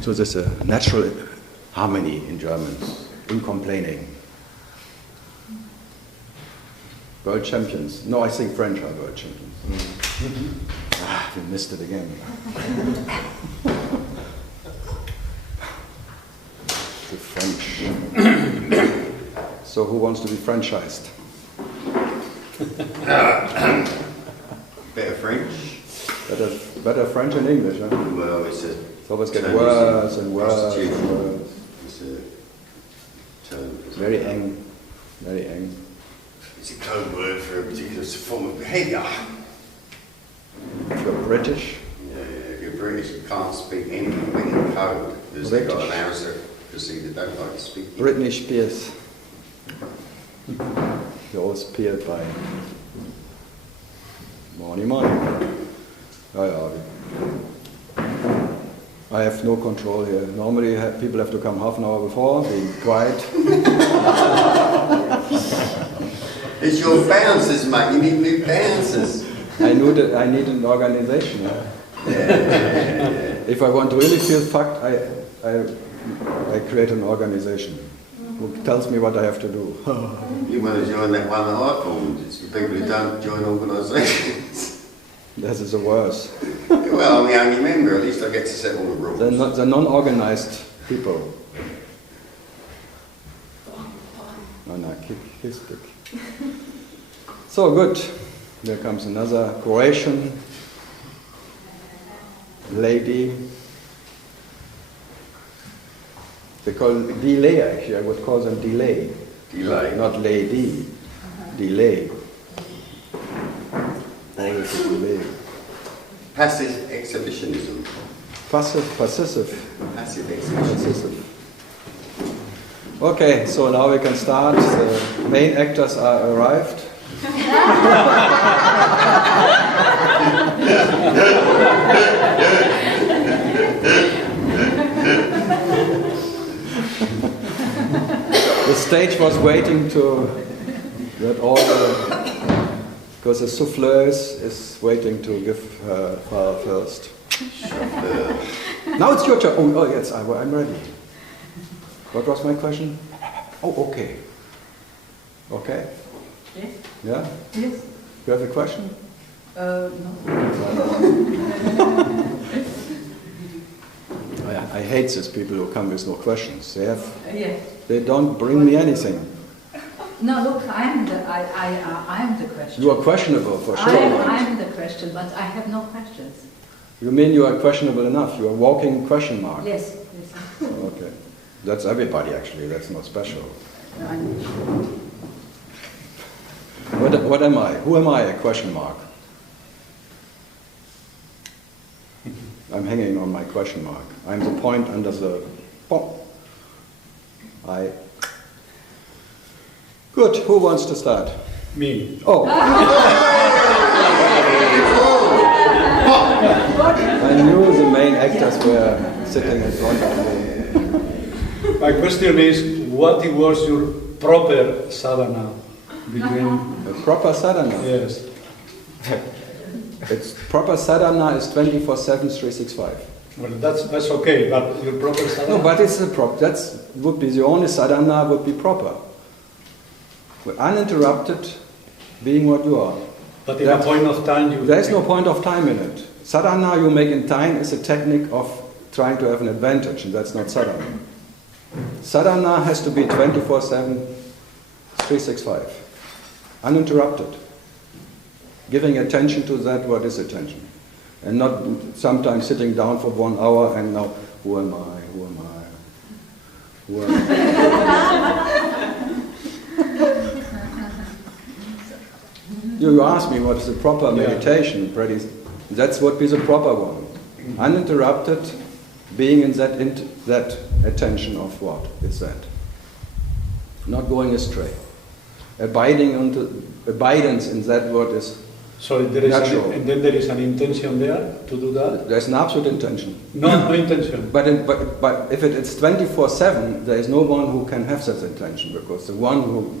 So there's a natural harmony in German, uncomplaining. World champions. No, I think French are world champions. Ah, we missed it again. The French. So who wants to be franchised? Better French? Better French and English, huh? Well, it's always getting worse and worse and worse. It's a term. It's very eng. Very eng. It's a code word for a particular form of behaviour. If you're British? Yeah, if you're British, you can't speak anything within code. Because they've got an aristocracy that don't like to speak. Britney Spears. You're always peered by money. I have no control here. Normally people have to come half an hour before, being quiet. It's your bouncers, mate. You need new bouncers. I need an organization. If I want to really feel fucked, I create an organization who tells me what I have to do. You want to join that one that I formed. It's for people who don't join organisations. This is the worst. Well, I'm the only member. At least I get to set all the rules. The non-organized people. No, kick. So good. There comes another Croatian lady. They call it delay, actually. I would call them delay. Delay. Not lady. Delay. Always a delay. Passive exhibitionism. Passive. Passive exhibitionism. Okay, so now we can start. The main actors are arrived. The stage was waiting that all because the souffleuse is waiting to give her first. Now it's your turn. Oh yes, I'm ready. What was my question? Oh, okay. Okay? Yes. Yeah? Yes. You have a question? No. I hate these people who come with no questions. Yes. They don't bring me anything. No, look, I'm the question. You are questionable for sure. I'm the question, but I have no questions. You mean you are questionable enough? You are walking question mark. Yes. Okay. That's everybody actually, that's not special. What am I? Who am I? A question mark. I'm hanging on my question mark. I'm the point under the pop. Good, who wants to start? Me. Oh. I knew the main actors were sitting in front of me. My question is, what was your proper sadhana between? A proper sadhana? Yes. It's proper sadhana is 24/7, 365. Well, that's okay, but your proper sadhana? No, but it's a would be the only sadhana would be proper. With uninterrupted being what you are. But in a point of time there is no point of time in it. Sadhana you make in time is a technique of trying to have an advantage, and that's not sadhana. Sadhana has to be 24/7, 365. Uninterrupted. Giving attention to that, what is attention? And not sometimes sitting down for 1 hour and now, who am I? Who am I? Who am I? You asked me what is the proper meditation. That's what is the proper one. Uninterrupted, being in that attention of what is that? Not going astray. Abidance in that what is so there is natural. And then there is an intention there to do that? There's an absolute intention. No intention. But if it's 24/7, there is no one who can have such intention, because the one who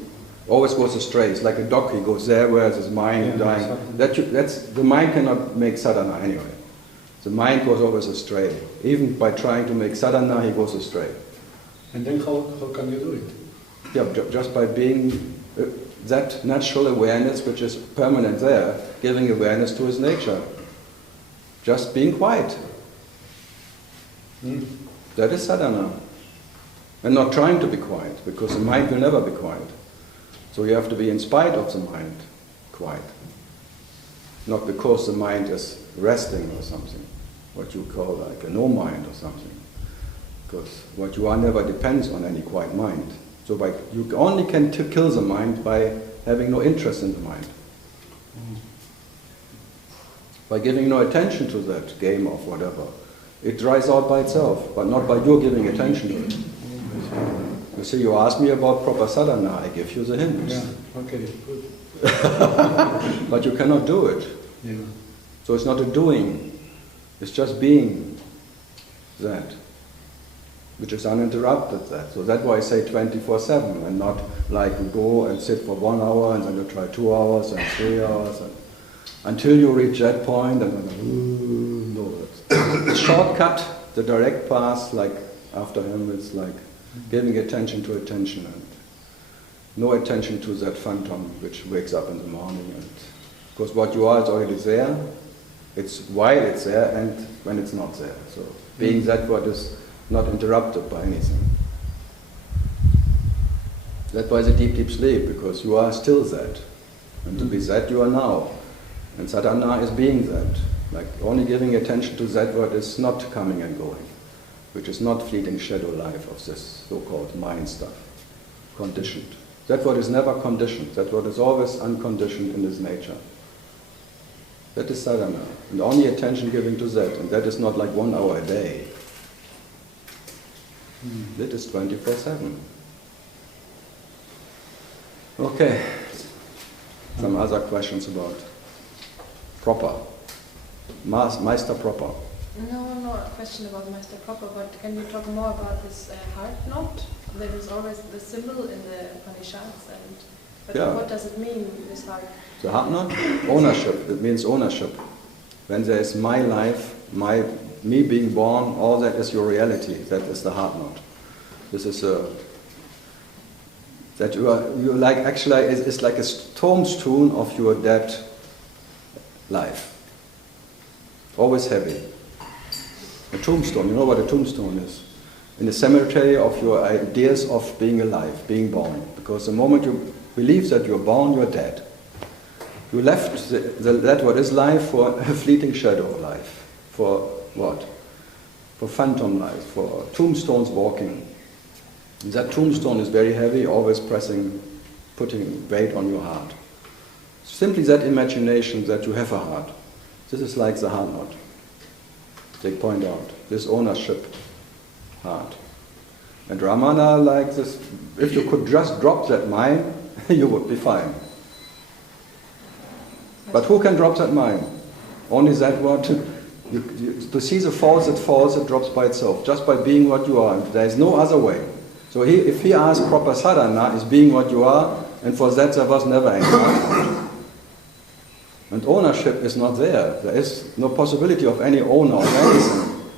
Always goes astray. It's like a dog, he goes there, whereas his mind dying. Exactly. The mind cannot make sadhana anyway. The mind goes always astray. Even by trying to make sadhana, he goes astray. And then how can you do it? Yeah, just by being that natural awareness which is permanent there, giving awareness to his nature. Just being quiet. That is sadhana. And not trying to be quiet, because the mind will never be quiet. So you have to be in spite of the mind quiet. Not because the mind is resting or something, what you call like a no mind or something. Because what you are never depends on any quiet mind. So you only can kill the mind by having no interest in the mind. By giving no attention to that game of whatever. It dries out by itself, but not by your giving attention to it. You see, you ask me about proper sadhana, I give you the hints. Yeah, okay, good. But you cannot do it. Yeah. So it's not a doing, it's just being that, which is uninterrupted that. So that's why I say 24/7 and not like you go and sit for 1 hour and then you try 2 hours and 3 hours and until you reach that point and then no, the shortcut, the direct path, like after him, it's like giving attention to attention and no attention to that phantom which wakes up in the morning. And because what you are is already there, it's while it's there and when it's not there. So being that what is not interrupted by anything. That's why the deep, deep sleep, because you are still that. And to be that you are now. And sadhana is being that. Like only giving attention to that what is not coming and going. Which is not fleeting shadow life of this so-called mind stuff. Conditioned. That what is never conditioned. That what is always unconditioned in its nature. That is sadhana. And only attention giving to that. And that is not like 1 hour a day. That is 24/7. Okay. Some other questions about proper. Meister proper. No, not a question about Meister proper, but can you talk more about this heart knot? There is always the symbol in the Upanishads, but Yeah. what does it mean, this heart? The heart knot? Ownership. It means ownership. When there is my life, me being born, all that is your reality. That is the heart knot. This is that you like actually it's like a tombstone of your dead life. Always heavy. A tombstone, you know what a tombstone is? In the cemetery of your ideas of being alive, being born. Because the moment you believe that you're born, you're dead. You left that what is life for a fleeting shadow life. For what? For phantom life, for tombstones walking. And that tombstone is very heavy, always putting weight on your heart. Simply that imagination that you have a heart. This is like the heart knot. They point out, this ownership heart. And Ramana like this, if you could just drop that mind, you would be fine. But who can drop that mind? Only that what, to see the false, it drops by itself, just by being what you are. There is no other way. So if he asks proper sadhana, is being what you are, and for that there was never any heart. And ownership is not there. There is no possibility of any owner of anything.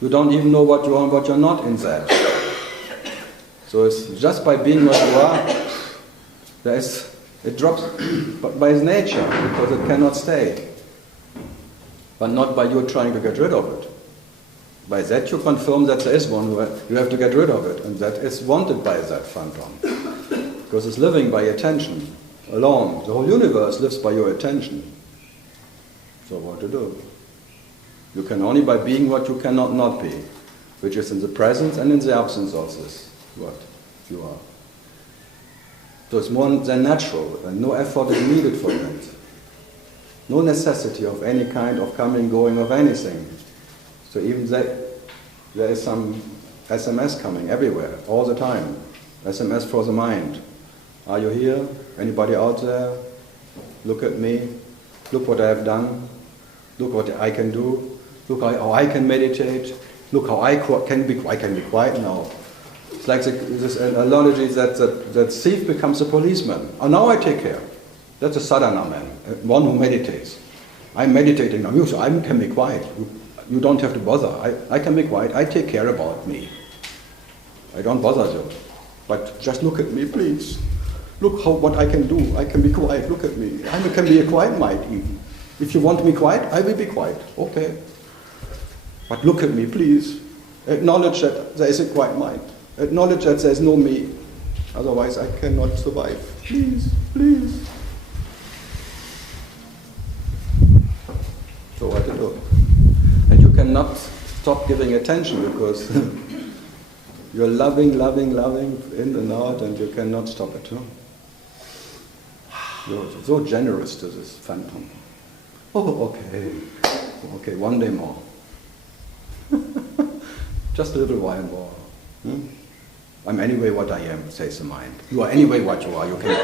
You don't even know what you are and what you're not in that. So it's just by being what you are, it drops by its nature, because it cannot stay. But not by you trying to get rid of it. By that you confirm that there is one where you have to get rid of it, and that is wanted by that phantom. Because it's living by attention. Alone. The whole universe lives by your attention. So what to do? You can only by being what you cannot not be, which is in the presence and in the absence of this, what you are. So it's more than natural, and no effort is needed for that. No necessity of any kind of coming, going, of anything. So even there is some SMS coming everywhere, all the time. SMS for the mind. Are you here? Anybody out there? Look at me. Look what I have done. Look what I can do. Look how I can meditate. Look how I can be quiet now. It's like this analogy that thief becomes a policeman. Oh, now I take care. That's a sadhana man, one who meditates. I'm meditating now. You I can be quiet. You don't have to bother. I can be quiet. I take care about me. I don't bother you. But just look at me, please. Look what I can do. I can be quiet. Look at me. I can be a quiet mind even. If you want me quiet, I will be quiet. Okay. But look at me, please. Acknowledge that there is a quiet mind. Acknowledge that there is no me. Otherwise, I cannot survive. Please, please. So what to do? And you cannot stop giving attention because you're loving in and out, and you cannot stop it. Huh? You're so generous to this phantom. Oh, okay. Okay, one day more. Just a little while more. I'm anyway what I am, says the mind. You are anyway what you are. You can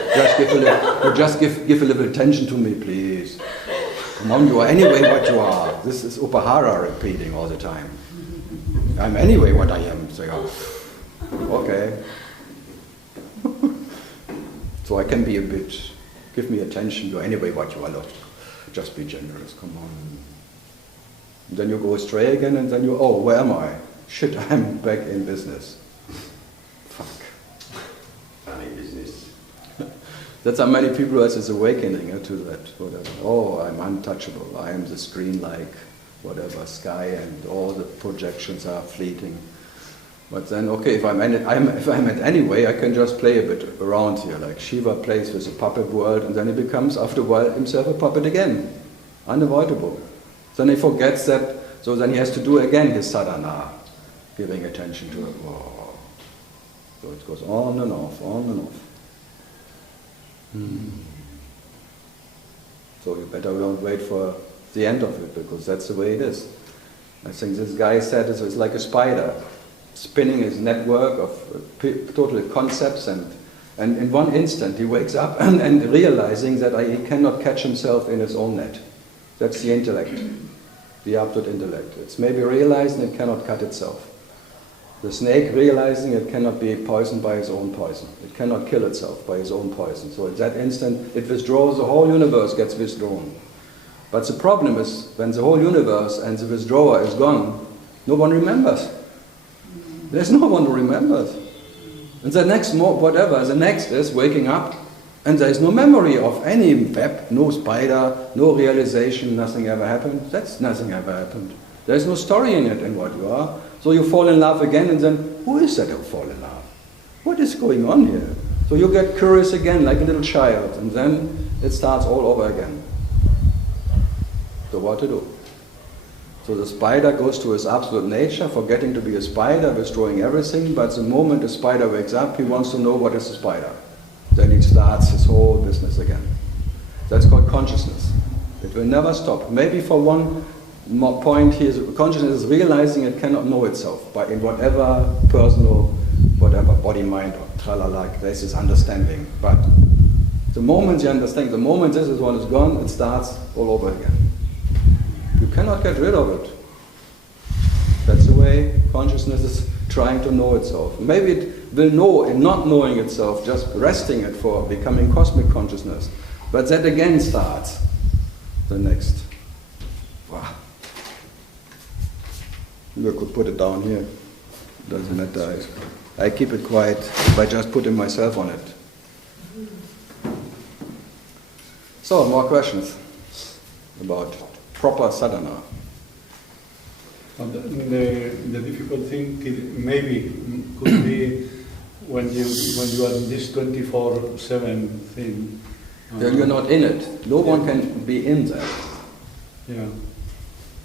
just give a little attention to me, please. Come on, you are anyway what you are. This is Upahara repeating all the time. I'm anyway what I am. So, okay. So I can be a bit, give me attention, you're anyway what you are. Look, just be generous, come on. And then you go astray again, and then oh, where am I? Shit, I'm back in business. Fuck. Funny business. That's how many people has this awakening to that. Whatever. Oh, I'm untouchable. I am this green-like, whatever, sky, and all the projections are fleeting. But then, okay, if I'm at anyway, I can just play a bit around here, like Shiva plays with the puppet world, and then he becomes, after a while, himself a puppet again. Unavoidable. Then he forgets that, so then he has to do again his sadhana, giving attention to it. Whoa. So it goes on and off, on and off. So you better don't wait for the end of it, because that's the way it is. I think this guy said it's like a spider, spinning his network of total concepts, and in one instant he wakes up and realizing that he cannot catch himself in his own net. That's the intellect, the absolute intellect. It's maybe realizing it cannot cut itself. The snake realizing it cannot be poisoned by its own poison. It cannot kill itself by its own poison. So at that instant it withdraws, the whole universe gets withdrawn. But the problem is, when the whole universe and the withdrawer is gone, no one remembers. There's no one who remembers. And the next, the next is waking up, and there is no memory of any web, no spider, no realization, nothing ever happened. That's nothing ever happened. There's no story in it, in what you are. So you fall in love again, and then, who is that who fall in love? What is going on here? So you get curious again, like a little child, and then it starts all over again. So what to do? So the spider goes to his absolute nature, forgetting to be a spider, destroying everything, but the moment the spider wakes up, he wants to know what is a spider. Then he starts his whole business again. That's called consciousness. It will never stop. Maybe for one more point here, consciousness is realizing it cannot know itself, but in whatever personal, whatever body, mind, or tralala, there's this understanding. But the moment you understand, the moment this is one is gone, it starts all over again. You cannot get rid of it. That's the way consciousness is trying to know itself. Maybe it will know in not knowing itself, just resting it for becoming cosmic consciousness. But that again starts the next. Wow. You could put it down here. Doesn't matter. I keep it quiet by just putting myself on it. So, more questions about proper sadhana. The difficult thing maybe could be when you are in this 24/7 thing. Then you're not in it. No one can be in that. Yeah.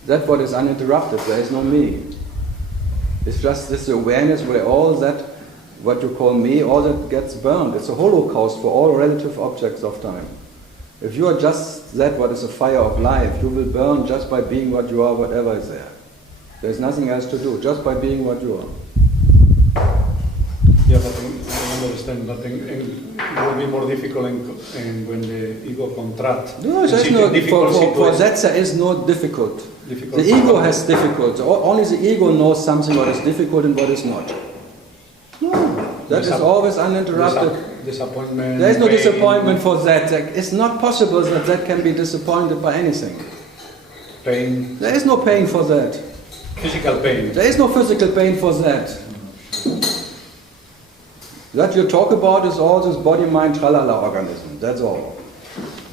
That what is uninterrupted. There is no me. It's just this awareness where all that, what you call me, all that gets burned. It's a holocaust for all relative objects of time. If you are just that what is a fire of life, you will burn just by being what you are, whatever is there. There's nothing else to do, just by being what you are. Yeah, but I understand that it will be more difficult when the ego contracts. No, there's no, for that there is no difficult. The ego has difficult. Only the ego knows something what is difficult and what is not. No. That is always uninterrupted. Disappointment. There is no pain. disappointment for that. It's not possible that that can be disappointed by anything. Pain. There is no pain for that. Physical pain. There is no physical pain for that. That you talk about is all this body-mind tralala organism. That's all.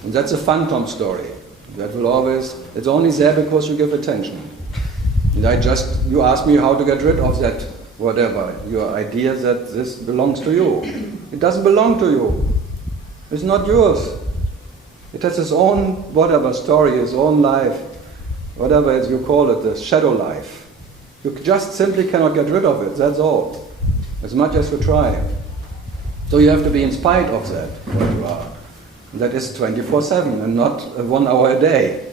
And that's a phantom story. That will always, it's only there because you give attention. And you ask me how to get rid of that, whatever, your idea that this belongs to you. It doesn't belong to you. It's not yours. It has its own, whatever, story, its own life, whatever as you call it, the shadow life. You just simply cannot get rid of it, that's all. As much as you try. So you have to be in spite of that, what you are. And that is 24/7 and not 1 hour a day.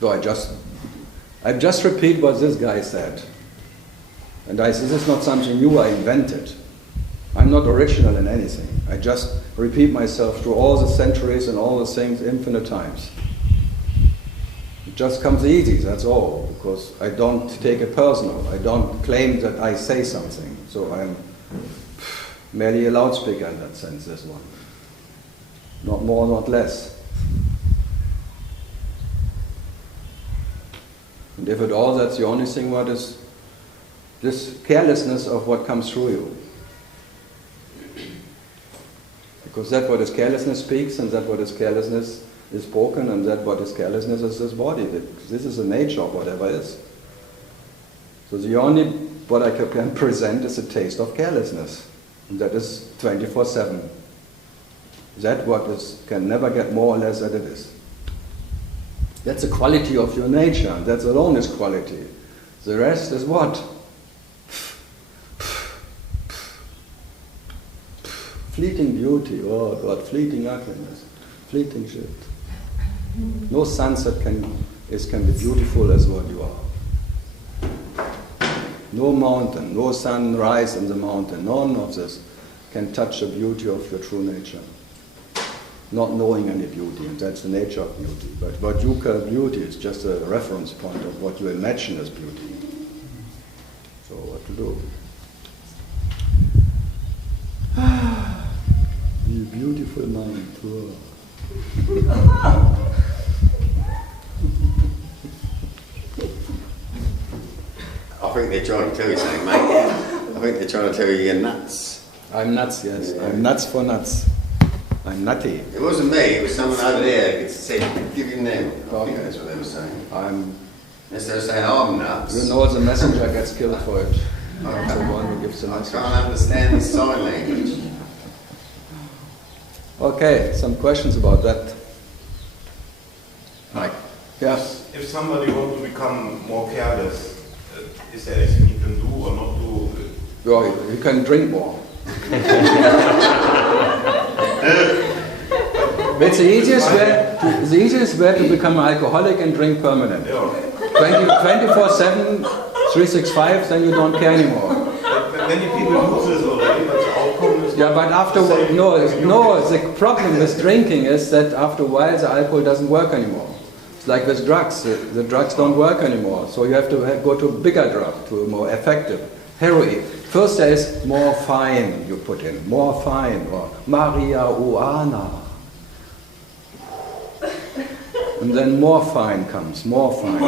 So I just repeat what this guy said. And this is not something new I invented. I'm not original in anything. I just repeat myself through all the centuries and all the things infinite times. It just comes easy, that's all, because I don't take it personal. I don't claim that I say something. So I'm merely a loudspeaker in that sense, this one. Not more, not less. And if at all that's the only thing, what is this carelessness of what comes through you. Because that what is carelessness speaks, and that what is carelessness is spoken, and that what is carelessness is this body. This is the nature of whatever is. So the only what I can present is a taste of carelessness. And that is 24/7. That what is can never get more or less than it is. That's the quality of your nature. That alone is quality. The rest is what? Fleeting beauty, oh God, fleeting ugliness, fleeting shit. No sunset can be beautiful as what you are. No mountain, no sunrise in the mountain, none of this can touch the beauty of your true nature. Not knowing any beauty, and that's the nature of beauty. But what you call beauty is just a reference point of what you imagine as beauty. So what to do? You beautiful mind. I think they're trying to tell you something, mate. I think they're trying to tell you you're nuts. I'm nuts, yes. Yeah. I'm nuts for nuts. I'm nutty. It wasn't me, it was someone over there that said, give him them. I Okay. think that's what they were saying. Instead of saying, I'm nuts. You know the messenger gets killed for it. Okay. It's the one who gives the I message. can't understand the sign language. Okay, some questions about that. Mike. Yeah. If somebody wants to become more careless, is there anything you can do or not do? Well, you can drink more. It's the easiest way to become an alcoholic and drink permanent. Yeah. 24/7, 365, then you don't care anymore. But many people do this already, but the outcome is Yeah, but afterward, no, the problem with drinking is that after a while the alcohol doesn't work anymore. It's like with drugs, the drugs don't work anymore. So you have to go to a bigger drug, to a more effective. Heroin. First there is morphine you put in, morphine or marijuana. And then morphine comes, morphine.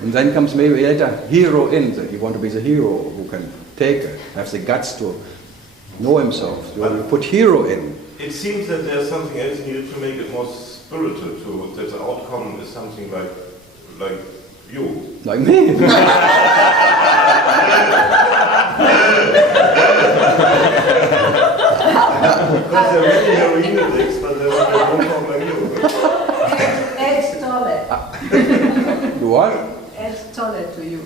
And then comes maybe later heroin, that you want to be the hero who can take it, have the guts to know himself. So you put hero in. It seems that there's something else needed to make it more spiritual, that the outcome is something like you. Like me. Because there are many heroin addicts, but there's no one like you. Add toilet. You what? Add toilet to you.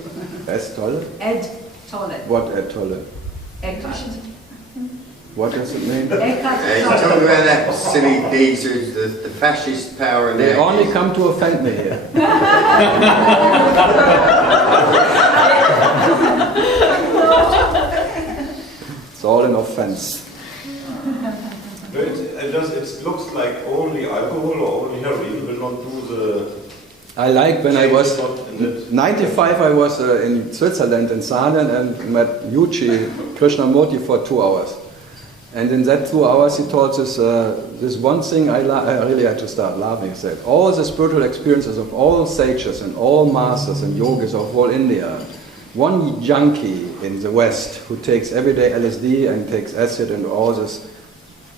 As toilet? Add toilet. What at toilet? Eckhart. What does it mean? Eckhart You talk toilet. about that silly deeds, the fascist power in They there. only come to offend me here. It's all an offense. It looks like only alcohol or only heroin will not do I like when I was in that- 95, I was in Switzerland, in Salem, and met Yuji Krishnamurti for 2 hours. And in that 2 hours, he taught us this one thing I really had to start laughing. He said, all the spiritual experiences of all sages and all masters and yogis of all India, one junkie in the West who takes everyday LSD and takes acid and all this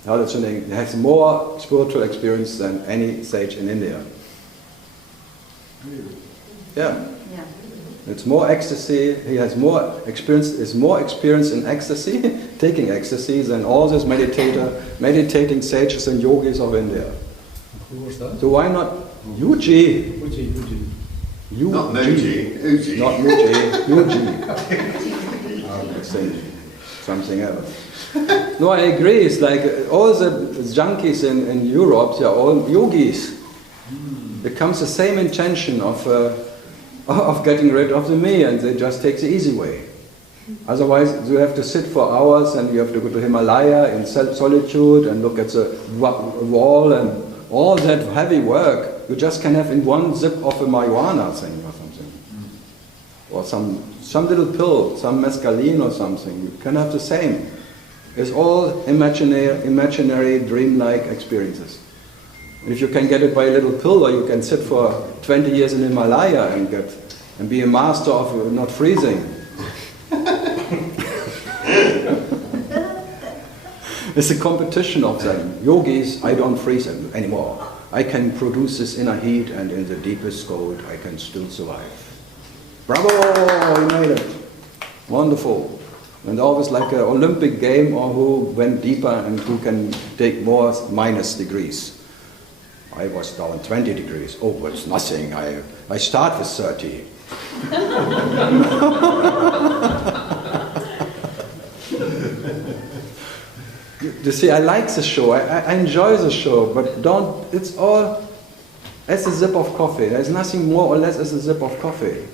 hallucinating has more spiritual experience than any sage in India. Yeah. Yeah. It's more ecstasy, he has more experience, is more experience in ecstasy, taking ecstasy, than all these meditating sages and yogis of India. Who was that? So why not Yuji? Uji. Not Muji, Uji. Not Muji, Yuji. Let's say something else. No, I agree, it's like all the junkies in Europe, they are all yogis. It comes the same intention of getting rid of the me, and they just take the easy way. Otherwise, you have to sit for hours, and you have to go to Himalaya in solitude and look at the wall and all that heavy work. You just can have in one zip of a marijuana thing or something, or some little pill, some mescaline or something. You can have the same. It's all imaginary, dreamlike experiences. If you can get it by a little pill, or you can sit for 20 years in Himalaya and be a master of not freezing. It's a competition of them. Yogis, I don't freeze anymore. I can produce this inner heat, and in the deepest cold, I can still survive. Bravo! You made it. Wonderful. And always like an Olympic game, or who went deeper and who can take more minus degrees. I was down 20 degrees. Oh, but it's nothing. I start with 30. You see, I like the show. I enjoy the show, but it's all as a sip of coffee. There's nothing more or less as a sip of coffee.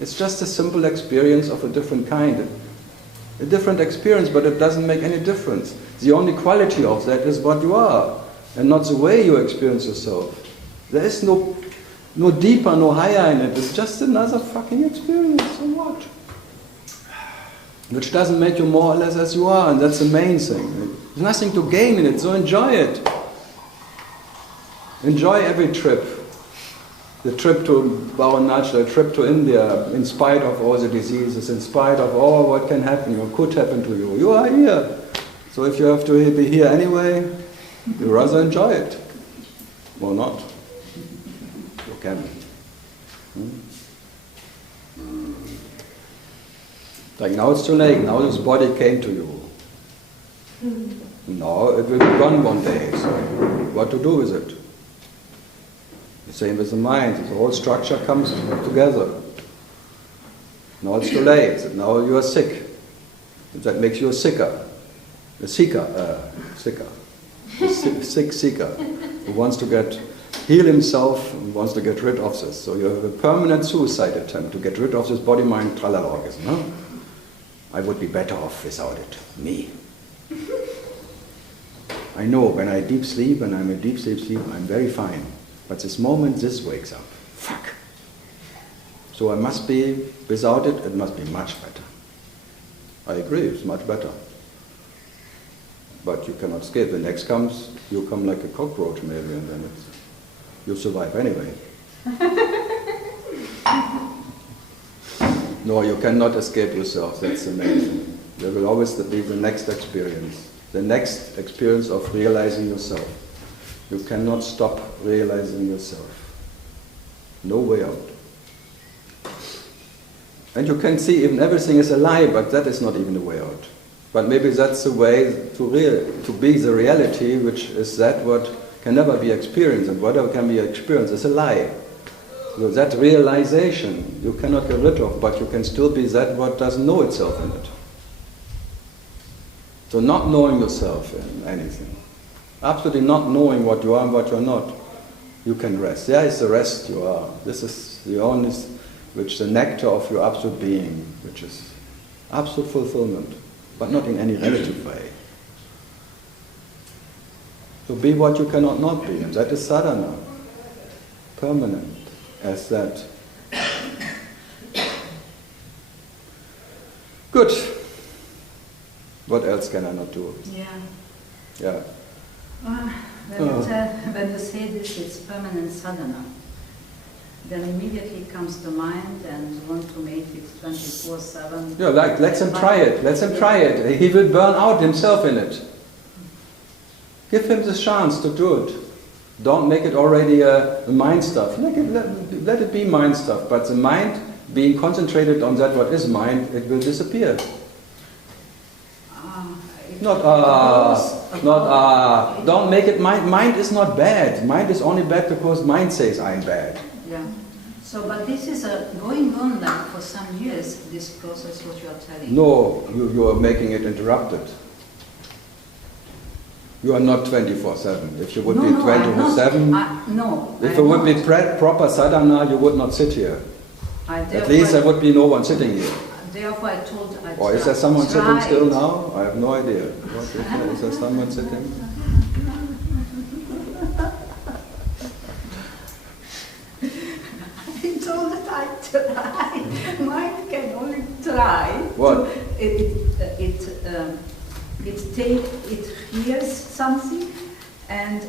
It's just a simple experience of a different kind. A different experience, but it doesn't make any difference. The only quality of that is what you are, and not the way you experience yourself. There is no deeper, no higher in it. It's just another fucking experience. So what? Which doesn't make you more or less as you are, and that's the main thing. There's nothing to gain in it, so enjoy it. Enjoy every trip. The trip to Varanasi, the trip to India, in spite of all the diseases, in spite of all what can happen or could happen to you. You are here. So if you have to be here anyway, you rather enjoy it. Or not. You can. Like now it's too late, now this body came to you. Now it will be gone one day, so what to do with it? The same with the mind, the whole structure comes together. Now it's too late, now you are sick. That makes you a sicker. A seeker. A sick seeker who wants to heal himself and wants to get rid of this. So you have a permanent suicide attempt to get rid of this body-mind tralala organism. Huh? I would be better off without it. Me. I know when I deep sleep and I'm in deep sleep, I'm very fine. But this moment this wakes up. Fuck. So I must be, without it, it must be much better. I agree, it's much better. But you cannot escape. The next comes, you come like a cockroach maybe, and then you survive anyway. No, you cannot escape yourself, that's the main thing. There will always be the next experience of realizing yourself. You cannot stop realizing yourself. No way out. And you can see even everything is a lie, but that is not even a way out. But maybe that's the way to be the reality, which is that what can never be experienced, and whatever can be experienced is a lie. So that realization you cannot get rid of, but you can still be that what doesn't know itself in it. So not knowing yourself in anything, absolutely not knowing what you are and what you are not, you can rest. There is the rest you are. This is the only, which the nectar of your absolute being, which is absolute fulfillment, but not in any relative way. So be what you cannot not be, and that is sadhana, permanent. as that. Good. What else can I not do? Yeah. Yeah. When you say this, it's permanent sadhana, then immediately comes to mind and want to make it 24/7. Yeah, like, let him try it. Let him try it. He will burn out himself in it. Give him the chance to do it. Don't make it already a mind stuff. Let it be mind stuff. But the mind, being concentrated on that what is mind, it will disappear. Don't make it mind. Mind is not bad. Mind is only bad because mind says I'm bad. Yeah. So, but this is going on like for some years, this process, what you are telling. No, you are making it interrupted. You are not 24/7. If you would be 24/7, if it would be proper sadhana, you would not sit here. At least there would be no one sitting here. Therefore, I told. Or is there someone sitting still now? I have no idea. Is there someone sitting? I told that I try. Mind can only try. What? It hears something and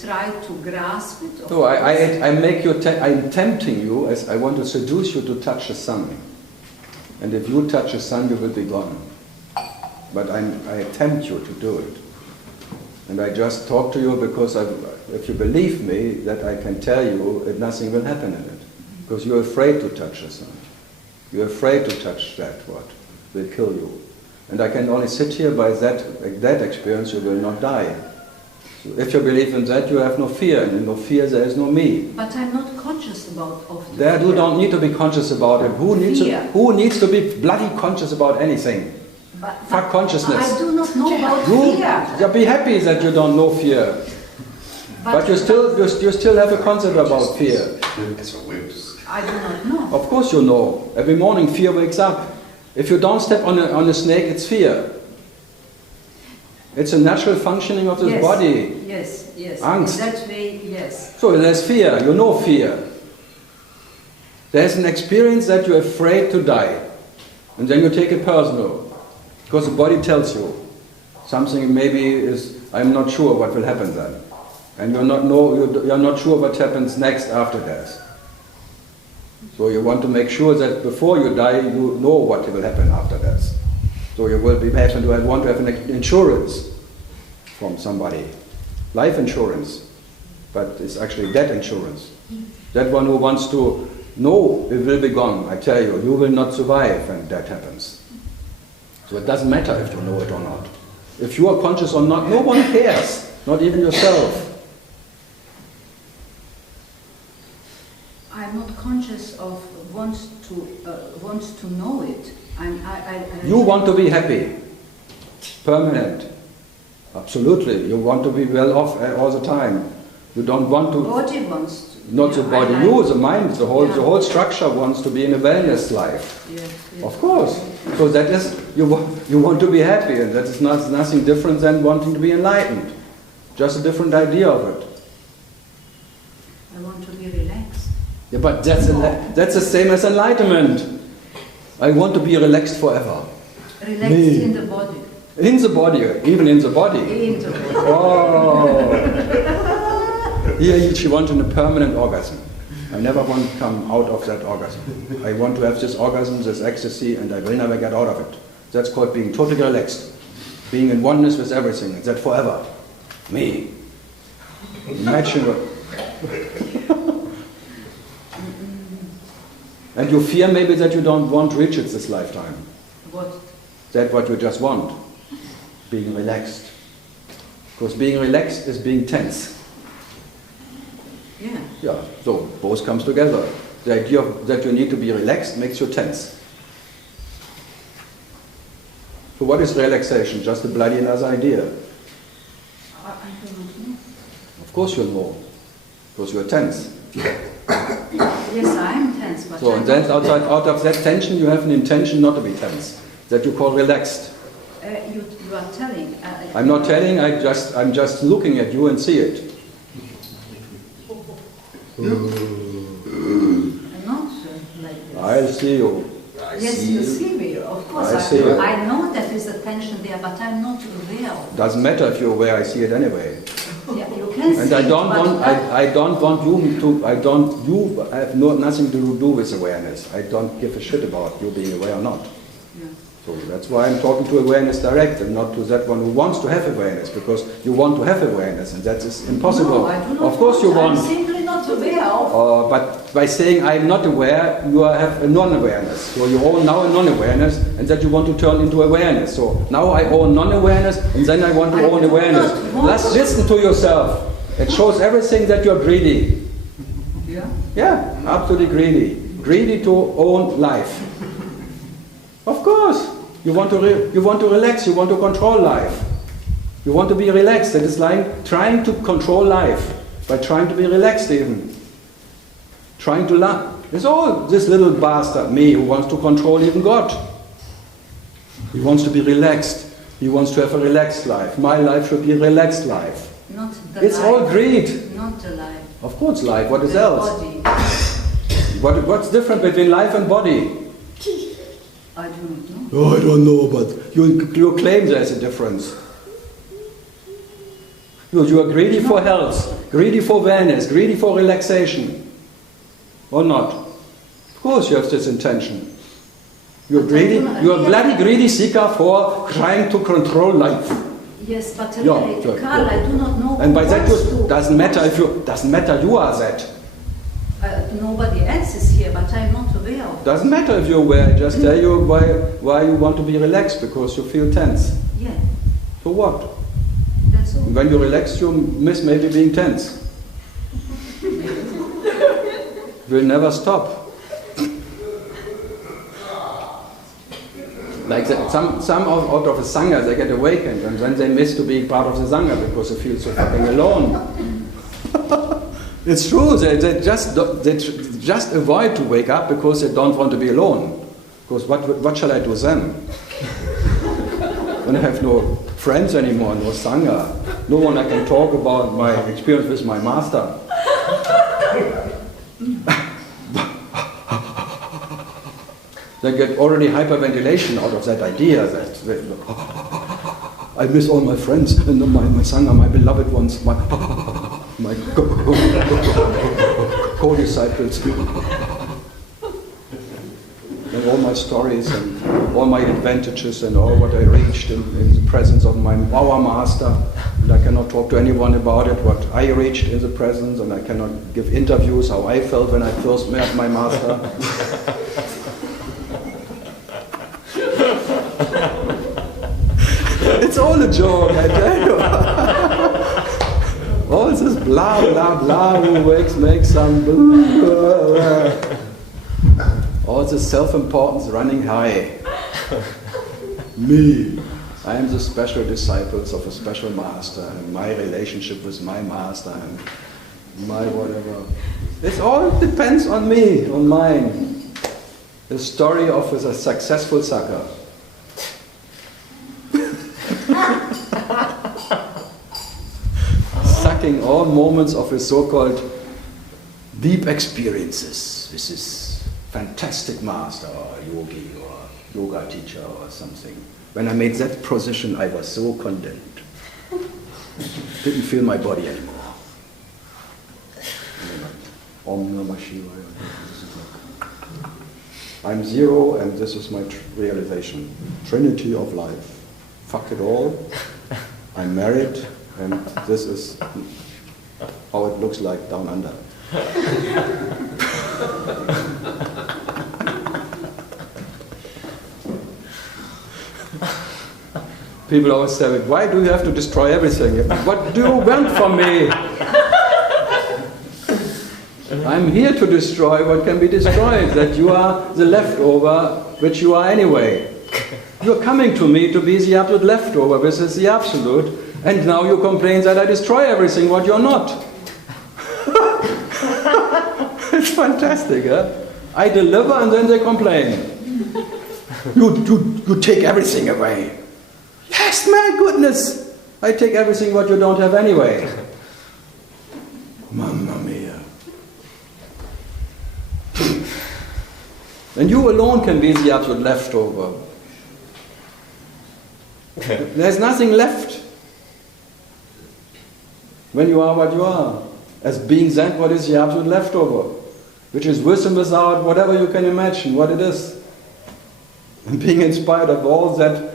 try to grasp it. No, I'm tempting you as I want to seduce you to touch the sun. And if you touch the sun, you will be gone. But I tempt you to do it. And I just talk to you because if you believe me, that I can tell you that nothing will happen in it. Because you're afraid to touch the sun. You're afraid to touch that what will kill you. And I can only sit here by that experience, you will not die. So if you believe in that, you have no fear. And in no fear, there is no me. But I'm not conscious of the There fear. you don't need to be conscious about it. Who needs to be bloody conscious about anything? Fuck consciousness. I do not know about fear. You be happy that you don't know fear. But you still have a concept about fear. It's a whims. I do not know. Of course you know. Every morning fear wakes up. If you don't step on a snake, it's fear. It's a natural functioning of this body. Yes. Angst. In that way, yes. So there's fear. You know fear. There's an experience that you're afraid to die. And then you take it personal. Because the body tells you. Something maybe is, I'm not sure what will happen then. And you're not sure what happens next after death. So you want to make sure that before you die, you know what will happen after death. So you will want to have an insurance from somebody. Life insurance. But it's actually death insurance. That one who wants to know it will be gone, I tell you, you will not survive when that happens. So it doesn't matter if you know it or not. If you are conscious or not, no one cares, not even yourself. I'm not conscious of wants to know it. You want to be happy, permanent. Absolutely, you want to be well off all the time. You don't want to. The body wants to. Not the body, you, the mind, the whole structure wants to be in a wellness life. Yes. Of course. So that is, you want to be happy, and that is nothing different than wanting to be enlightened. Just a different idea of it. I want to be relaxed. Yeah, but that's the same as enlightenment. I want to be relaxed forever. Relaxed in the body. In the body, even in the body. In the body. Oh. Here she wanted a permanent orgasm. I never want to come out of that orgasm. I want to have this orgasm, this ecstasy, and I will never get out of it. That's called being totally relaxed. Being in oneness with everything. And that forever. Me. Imagine what. And you fear maybe that you don't want to reach it this lifetime. What? That's what you just want. Being relaxed. Because being relaxed is being tense. Yeah. Yeah, so both comes together. The idea that you need to be relaxed makes you tense. So what is relaxation? Just a bloody another idea. I do not know. Of course you know. Because you're tense. Yes, I'm tense, but So and then out of that tension you have an intention not to be tense. That you call relaxed. you are telling. I'm not telling, I'm just looking at you and see it. I see you. Yes, you see me, of course. I see you. I know that there's a tension there, but I'm not aware of it. Doesn't matter if you're aware, I see it anyway. Yeah, you can see And I it, don't but want, I don't want you to, you have nothing to do with awareness. I don't give a shit about you being aware or not. Yeah. So that's why I'm talking to awareness direct and not to that one who wants to have awareness, because you want to have awareness and that is impossible. No, I do not Of course you want. I'm simply not aware of. But by saying I'm not aware, you have a non-awareness. So you own now a non-awareness and that you want to turn into awareness. So now I own non-awareness and then I want to own awareness. Let's listen to yourself. It shows everything that you're greedy. Yeah? Yeah, absolutely greedy. Greedy to own life. Of course. You want to relax, you want to control life. You want to be relaxed. That is like trying to control life by trying to be relaxed even. Trying to laugh. It's all this little bastard, me, who wants to control even God. He wants to be relaxed. He wants to have a relaxed life. My life should be a relaxed life. Not the It's life. all greed. Not the life. Of course life, what is The else? body. What's different between life and body? I do not know. Oh, I don't know, but you claim there's a difference. You are greedy for health, greedy for awareness, greedy for relaxation. Or not? Of course you have this intention. You're greedy, you're a bloody greedy seeker for trying to control life. Yes, but Yeah, really, sure, Karl, I do not know And by who that wants you, to. doesn't matter you are that. Nobody else is here, but I'm not aware of it. Doesn't matter if you're aware, I just tell you why you want to be relaxed, because you feel tense. Yeah, For what? that's all. When you relax, you miss maybe being tense. Will never stop. Like that, some out of a Sangha, they get awakened and then they miss to be part of the Sangha because they feel so fucking alone. It's true, they just avoid to wake up because they don't want to be alone. Because what shall I do then? When I have no friends anymore, no Sangha, no one I can talk about my experience with my master. They get already hyperventilation out of that idea that I miss all my friends and my Sangha, my beloved ones, my co-disciples, and all my stories and all my advantages and all what I reached in the presence of our master. And I cannot talk to anyone about it, what I reached in the presence, and I cannot give interviews how I felt when I first met my master. It's all a joke, I tell you. All this blah blah blah who makes some blah. All this self-importance running high. Me. I am the special disciples of a special master, and my relationship with my master, and my whatever. It all depends on me, on mine. The story of a successful sucker. Sucking all moments of his so-called deep experiences with his fantastic master or yogi or yoga teacher or something. When I made that position, I was so content. Didn't feel my body anymore. Om Namah Shivaya. I'm zero and this is my realization. Trinity of life. Fuck it all. I'm married and this is how it looks like down under. People always say, why do you have to destroy everything? What do you want from me? I'm here to destroy what can be destroyed, that you are the leftover, which you are anyway. You're coming to me to be the absolute leftover, this is the absolute, and now you complain that I destroy everything, what you're not. It's fantastic, huh? I deliver and then they complain. You take everything away. Yes, my goodness! I take everything what you don't have anyway. Mamma mia. And you alone can be the absolute leftover. There's nothing left. When you are what you are. As being that, what is the absolute leftover? Which is with and without whatever you can imagine, what it is. And being in spite of all that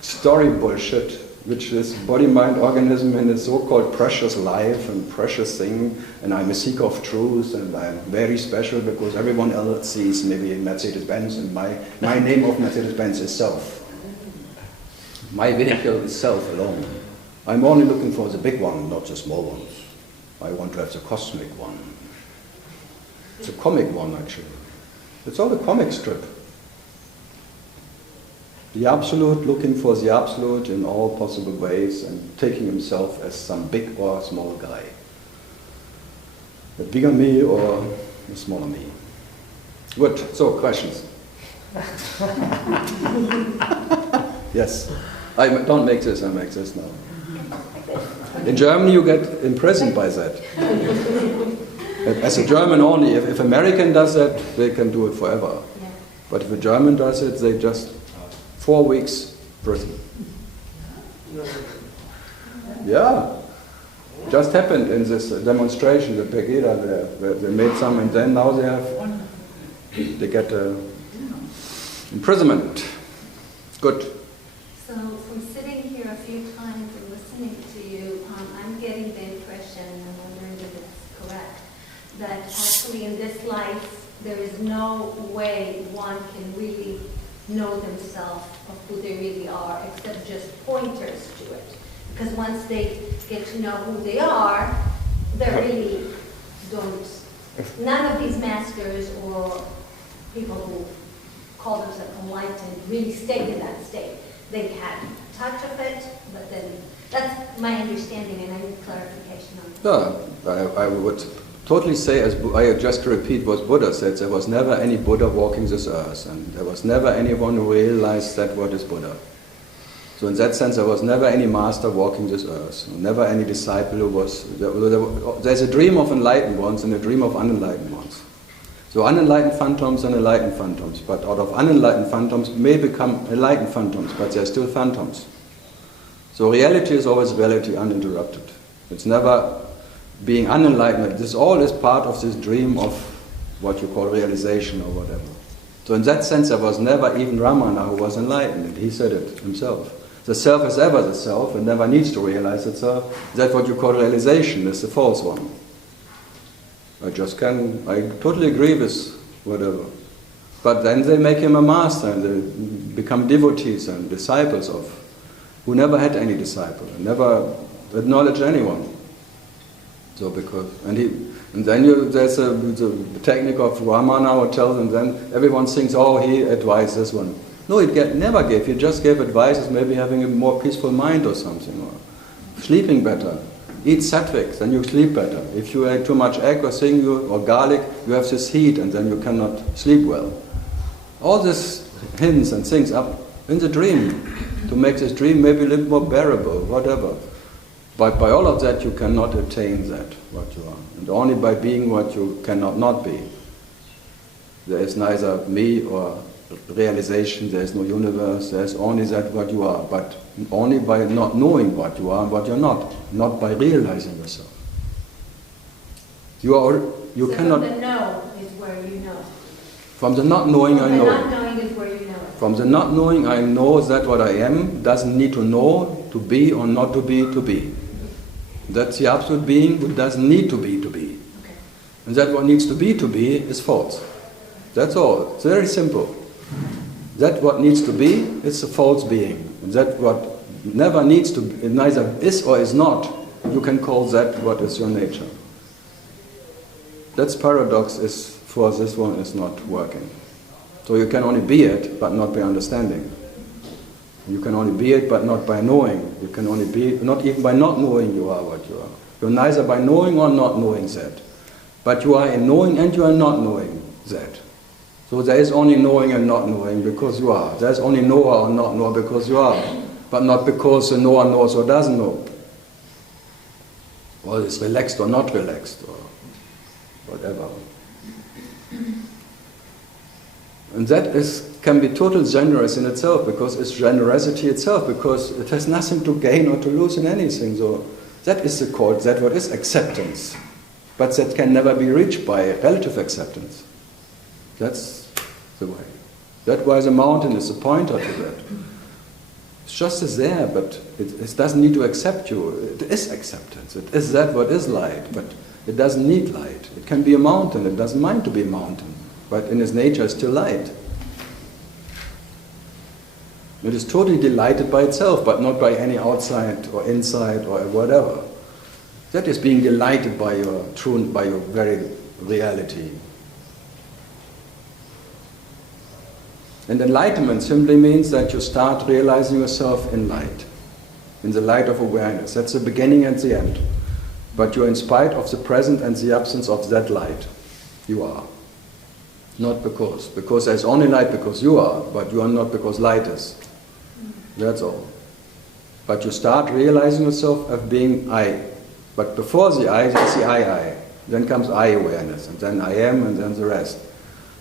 story bullshit, which is body-mind organism and its so-called precious life and precious thing, and I'm a seeker of truth, and I'm very special because everyone else sees maybe Mercedes-Benz, and my name of Mercedes-Benz is self. My vehicle is self alone. I'm only looking for the big one, not the small ones. I want to have the cosmic one. It's a comic one, actually. It's all a comic strip. The absolute, looking for the absolute in all possible ways and taking himself as some big or small guy. A bigger me or a smaller me. Good, so questions? Yes. I don't make this, I make this now. In Germany you get imprisoned by that. As a German only, if American does that, they can do it forever. But if a German does it, they just 4 weeks prison. Yeah, just happened in this demonstration, the Pegida there, where they made some, and then now they get imprisonment. Good. So from sitting here a few times and listening to you, I'm getting the impression, and I'm wondering if it's correct, that actually in this life there is no way one can really know themselves of who they really are, except just pointers to it. Because once they get to know who they are, they really don't. None of these masters or people who call themselves enlightened really stayed in that state. They had a touch of it, but then that's my understanding, and I need clarification on that. Yeah, I would totally say, as I just repeat what Buddha said, there was never any Buddha walking this earth, and there was never anyone who realized that what is Buddha. So in that sense, there was never any master walking this earth, never any disciple who was... There's a dream of enlightened ones and a dream of unenlightened ones. So unenlightened phantoms and enlightened phantoms, but out of unenlightened phantoms may become enlightened phantoms, but they're still phantoms. So reality is always reality uninterrupted. It's never being unenlightened. This all is part of this dream of what you call realization or whatever. So in that sense, there was never even Ramana who was enlightened, and he said it himself. The self is ever the self and never needs to realize itself. That's what you call realization, is the false one. I totally agree with whatever. But then they make him a master and they become devotees and disciples of, who never had any disciple, and never acknowledged anyone. So there's the technique of Ramana who tells them then, everyone thinks, oh, he advised this one. No, he never gave, he just gave advices, maybe having a more peaceful mind or something, or sleeping better. Eat sattvic, then you sleep better. If you eat too much egg or thing or garlic, you have this heat and then you cannot sleep well. All these hints and things up in the dream to make this dream maybe a little more bearable, whatever. But by all of that you cannot attain that, what you are. And only by being what you cannot not be. There is neither me or realization, there is no universe, there is only that what you are, but only by not knowing what you are and what you're not by realizing yourself. So cannot... From the know is where you know. From the not knowing I know. From the not knowing is where you know. From the not knowing I know that what I am doesn't need to know to be or not to be to be. That's the absolute being who doesn't need to be to be. Okay. And that what needs to be is false. That's all. It's very simple. That what needs to be is a false being. And that what never needs to be, neither is or is not, you can call that what is your nature. That's paradox is for this one is not working. So you can only be it, but not by understanding. You can only be it, but not by knowing. You can only be it, not even by not knowing you are what you are. You're neither by knowing or not knowing that. But you are in knowing and you are not knowing that. So there is only knowing and not knowing because you are. There is only knower or not knower because you are. But not because the knower knows or doesn't know. Or is relaxed or not relaxed or whatever. And that can be totally generous in itself, because it's generosity itself, because it has nothing to gain or to lose in anything. So that is that what is acceptance. But that can never be reached by relative acceptance. That's the way. That's why the mountain is a pointer to that. It's just as there, but it doesn't need to accept you. It is acceptance. It is that what is light, but it doesn't need light. It can be a mountain. It doesn't mind to be a mountain, but in its nature it's still light. It is totally delighted by itself, but not by any outside or inside or whatever. That is being delighted by your true, by your very reality. And enlightenment simply means that you start realizing yourself in light, in the light of awareness. That's the beginning and the end. But you're in spite of the present and the absence of that light. You are. Not because. Because there's only light because you are, but you are not because light is. That's all. But you start realizing yourself as being I. But before the I, there's the I. Then comes I awareness, and then I am, and then the rest.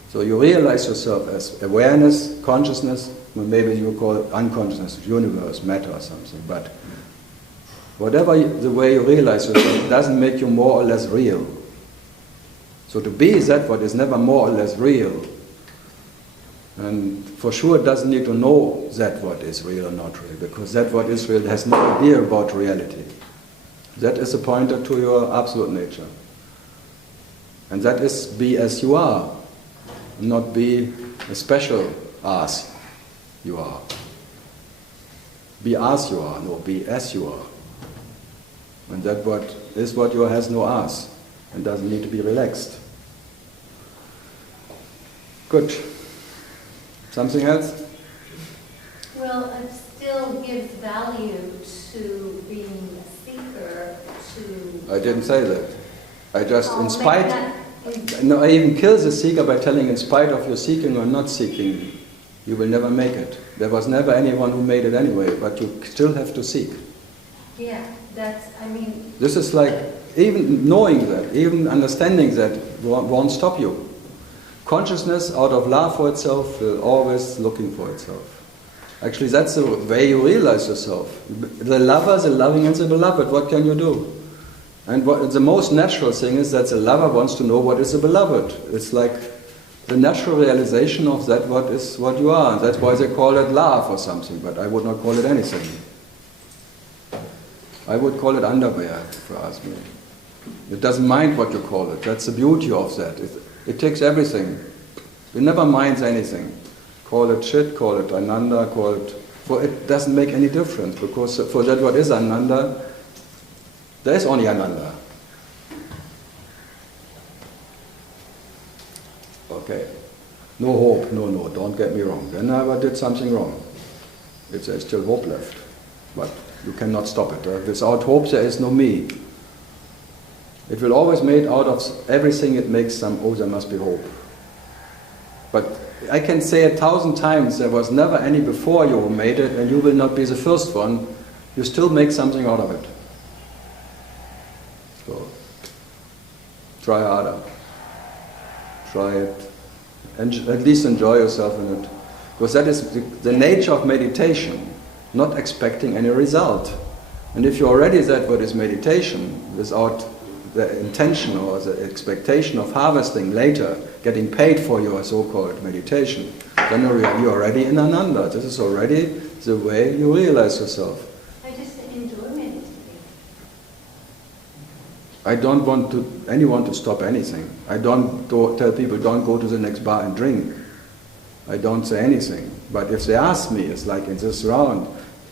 So you realize yourself as awareness, consciousness, maybe you call it unconsciousness, universe, matter or something, but whatever the way you realize yourself doesn't make you more or less real. So to be that what is never more or less real, and for sure it doesn't need to know that what is real or not real, because that what is real has no idea about reality. That is a pointer to your absolute nature. And that is be as you are. Not be a special as you are. Be as you are, no, be as you are. And that what is what you are has no as, and doesn't need to be relaxed. Good. Something else? Well, it still gives value to being a seeker, to... I didn't say that. I just, in maybe spite... that- No, I even kill the seeker by telling in spite of your seeking or not seeking, you will never make it. There was never anyone who made it anyway, but you still have to seek. Yeah, that's, I mean... This is like, even knowing that, even understanding that won't stop you. Consciousness out of love for itself will always looking for itself. Actually, that's the way you realize yourself. The lover, the loving and the beloved, what can you do? And the most natural thing is that the lover wants to know what is the beloved. It's like the natural realization of that what is what you are. That's why they call it love or something, but I would not call it anything. I would call it underwear, if you ask me. It doesn't mind what you call it. That's the beauty of that. It takes everything. It never minds anything. Call it shit, call it ananda, call it... For it doesn't make any difference, because for that what is ananda, there is only Ananda. Okay. No hope, no, don't get me wrong. Then I did something wrong. If there's still hope left. But you cannot stop it. Without hope there is no me. It will always make out of everything it makes some, oh, there must be hope. But I can say 1,000 times there was never any before you who made it, and you will not be the first one. You still make something out of it. So, try harder. Try it. And at least enjoy yourself in it. Because that is the nature of meditation, not expecting any result. And if you're already that what is meditation, without the intention or the expectation of harvesting later, getting paid for your so-called meditation, then you're already in Ananda. This is already the way you realize yourself. I don't want anyone to stop anything. I don't tell people don't go to the next bar and drink. I don't say anything. But if they ask me, it's like in this round,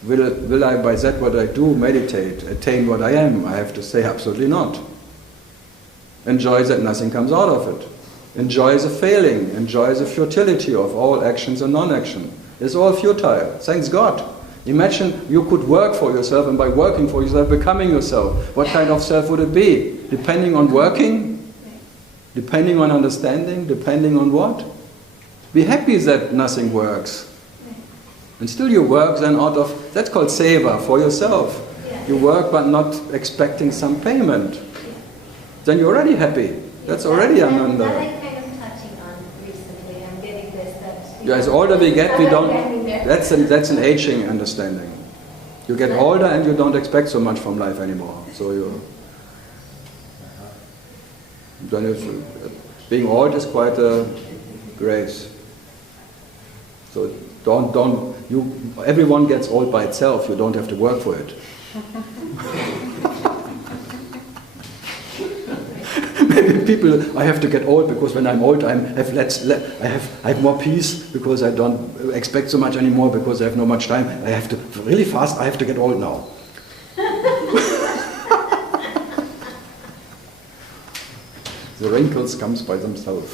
will I by that what I do, meditate, attain what I am? I have to say absolutely not. Enjoy that nothing comes out of it. Enjoy the failing. Enjoy the futility of all actions and non-action. It's all futile. Thanks God. Imagine you could work for yourself, and by working for yourself, becoming yourself. What kind of self would it be? Depending on working? Depending on understanding? Depending on what? Be happy that nothing works. And still you work then out of, that's called seva, for yourself. You work but not expecting some payment. Then you're already happy. That's already Ananda. That I'm kind of touching on recently. I'm getting this, that You as know, older we get, we but I'm don't. getting there. That's an aging understanding. You get older and you don't expect so much from life anymore. So then being old is quite a grace. So everyone gets old by itself. You don't have to work for it. Maybe people, I have to get old because when I'm old I have more peace because I don't expect so much anymore because I have no much time. I have to really fast. I have to get old now. The wrinkles comes by themselves.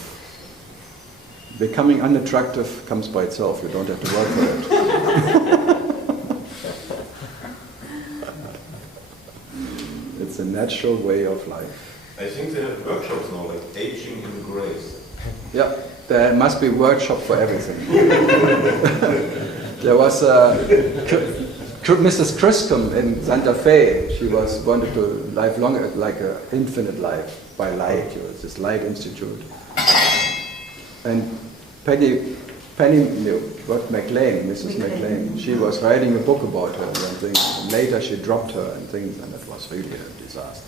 Becoming unattractive comes by itself. You don't have to work for it. It's a natural way of life. I think they have workshops now, like aging in grace. Yeah, there must be workshop for everything. There was Mrs. Criscom in Santa Fe. She wanted to live longer, like an infinite life by light. It was this Light Institute. And Penny McLean, Mrs. McLean, she was writing a book about her and things. And later she dropped her and things, and it was really a disaster.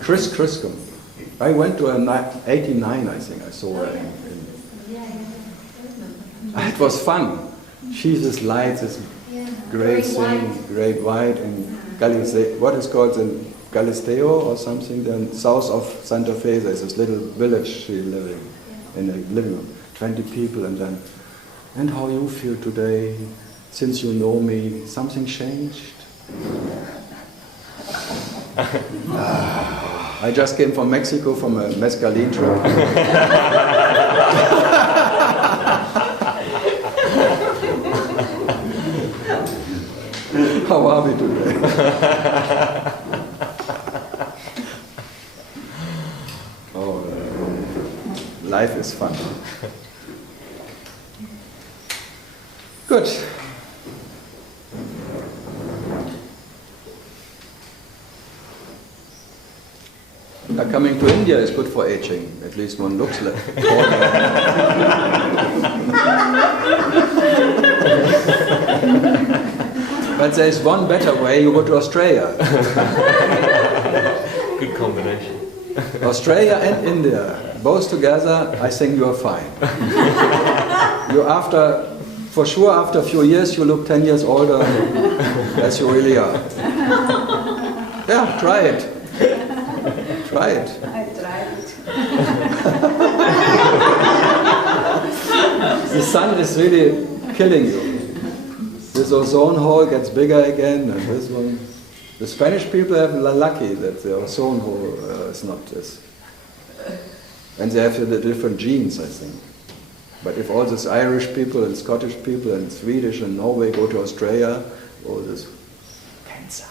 Chris Criscom. I went to her 89, I think. I saw her. It was fun. She's this light, this great thing, great white, and Galisteo, what is called in Galisteo or something. Then south of Santa Fe, there's this little village she living in a living room, 20 people, and then, and how you feel today? Since you know me, something changed. I just came from Mexico from a mescaline trip. How are we today? Life is fun. Good. Coming to India is good for aging. At least one looks like. But there is one better way. You go to Australia. Good combination. Australia and India, both together, I think you are fine. For sure, after a few years, you look 10 years older as you really are. Yeah, try it. Try it. I tried it. The sun is really killing you. This ozone hole gets bigger again, and this one. The Spanish people have lucky that the ozone hole is not this. And they have the different genes, I think. But if all these Irish people and Scottish people and Swedish and Norway go to Australia, all this cancer.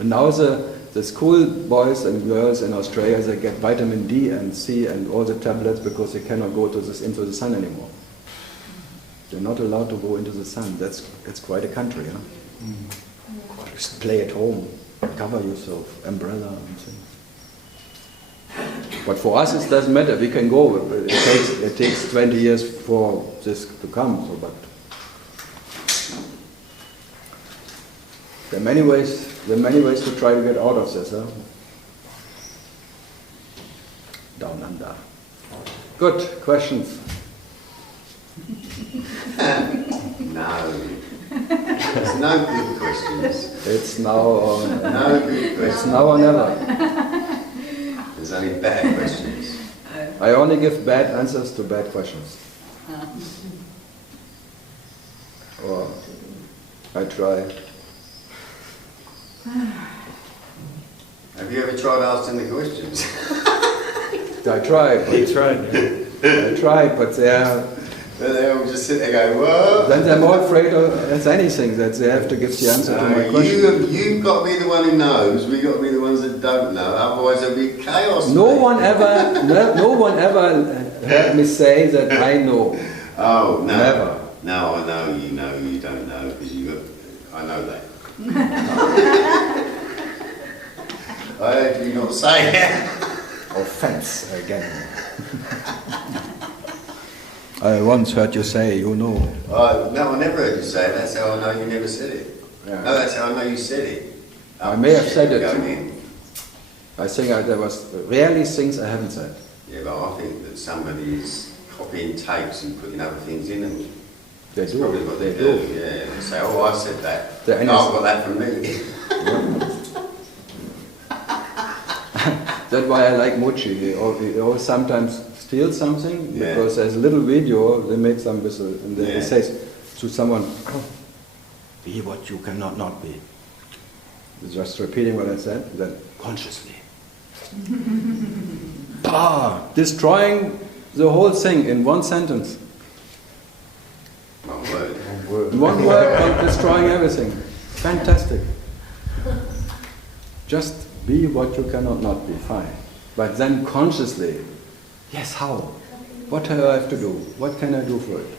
And now the school boys and girls in Australia, they get vitamin D and C and all the tablets because they cannot go into the sun anymore. They're not allowed to go into the sun. It's quite a country, huh? Just play at home, cover yourself, umbrella and things. But for us, it doesn't matter. We can go. It takes 20 years for this to come. So, but there are many ways. There are many ways to try to get out of this, huh? Down under. Good questions. No. There's no good questions. It's now or No good questions. it's now or never. There's only bad questions. I only give bad answers to bad questions. Or I try. Have you ever tried asking the questions? I tried. He tried. I tried, but They all just sit there going, whoa. then they're more afraid of anything that they have to give the answer to my question. You've got to be the one who knows. We've got to be the ones that don't know. Otherwise, there'll be chaos. No mate. one ever heard me say that I know. Oh, no. Never. No, I know you don't know, because I know that. I heard you not say it. Offense again. I once heard you say, you know. No, I never heard you say it. That's how I know you never said it. Yeah. No, that's how I know you said it. I may have said it. Going in. I think there was rarely things I haven't said. Yeah, but I think that somebody is copying tapes and putting other things in them. They That's do. probably what they do. Yeah, they say, oh, I said that. The No, I've got that from me. That's why I like Mochi. He always sometimes steals something Yeah. because there's a little video, they make some whistle, and then he Yeah. says to someone, be what you cannot not be. He's just repeating what I said, then consciously. Destroying the whole thing in one sentence. One word. In one word, and destroying everything. Fantastic. Just be what you cannot not be, fine. But then consciously, yes, how? What do I have to do? What can I do for it?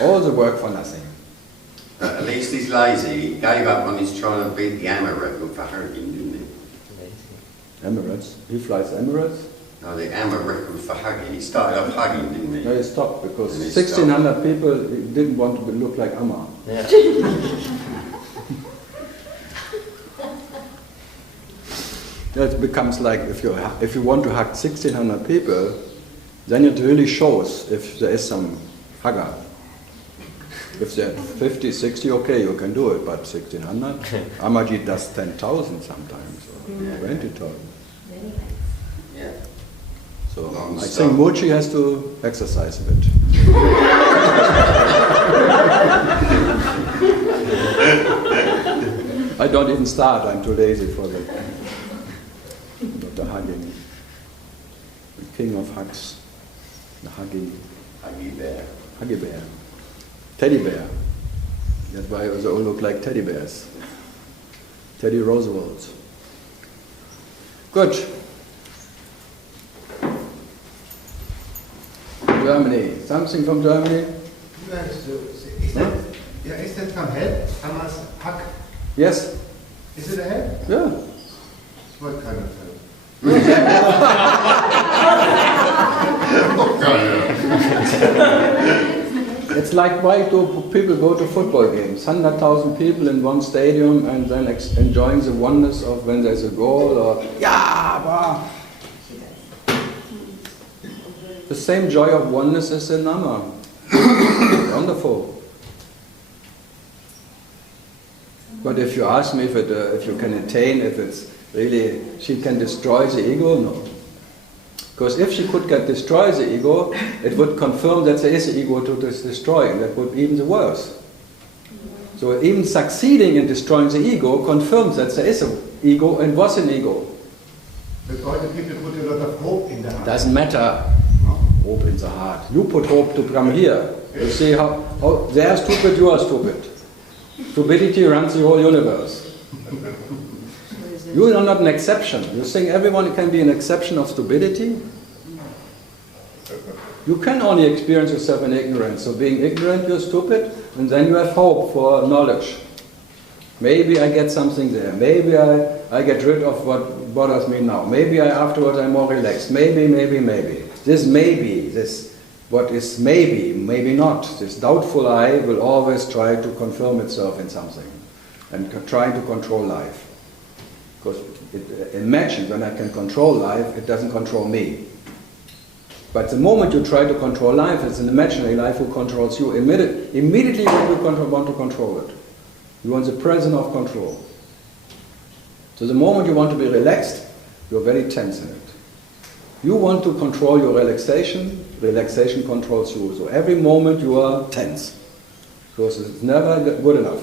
All the work for nothing. At least he's lazy. He gave up on his trying to beat the hammer record for hugging, didn't he? Emirates. He flies Emirates. No, the hammer record for hugging. He started off hugging, didn't he? No, he stopped because And he 1,600 people didn't want to look like Amma. Yeah. It becomes like if you want to hug 1,600 people, then it really shows if there is some hugger. If there are 50, 60, okay, you can do it, but 1,600? Amajit does 10,000 sometimes, or 20,000. Very nice. Yeah. So Long I stuff. think Mochi has to exercise a bit. I don't even start, I'm too lazy for that. The hugging. The king of hugs. The hugging. Huggy bear. Huggy bear. Teddy bear. That's why they all look like teddy bears. Teddy Roosevelt. Good. Germany. Something from Germany? Is that from head? Hamas Hack? Yes? Is it a head? Yeah. What kind of head? It's like why do people go to football games? 100,000 people in one stadium and then enjoying the oneness of when there's a goal or wow. The same joy of oneness is in Nama. Wonderful. But if you ask me if you can attain, if it's really, she can destroy the ego, no. Because if she could destroy the ego, it would confirm that there is an ego to destroy, and that would be even worse. So even succeeding in destroying the ego confirms that there is an ego and was an ego. But all the people put a lot of hope in the heart. Doesn't matter. Hope in the heart. You put hope to come here. You see how they are stupid, you are stupid. Stupidity runs the whole universe. You are not an exception. You think everyone can be an exception of stupidity? You can only experience yourself in ignorance. So being ignorant, you're stupid, and then you have hope for knowledge. Maybe I get something there. Maybe I get rid of what bothers me now. Maybe afterwards I'm more relaxed. Maybe. This maybe, what is maybe not. This doubtful I will always try to confirm itself in something and try to control life. Because imagine when I can control life, it doesn't control me. But the moment you try to control life, it's an imaginary life who controls you. Immediately when you want to control it, you want the presence of control. So the moment you want to be relaxed, you're very tense in it. You want to control your relaxation controls you. So every moment you are tense, because it's never good enough.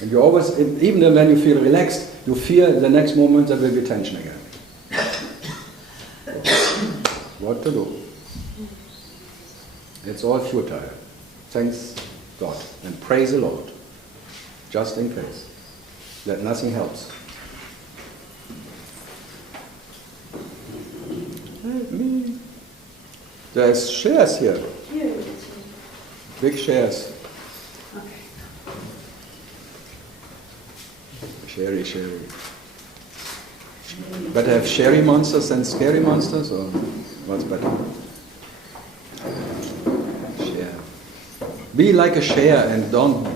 And you always, even when you feel relaxed, you fear the next moment there will be tension again. What to do? It's all futile. Thanks God and praise the Lord, just in case, that nothing helps. There's shares here. Big shares. Sherry. Better have sherry monsters than scary monsters, or what's better? Share. Be like a share and don't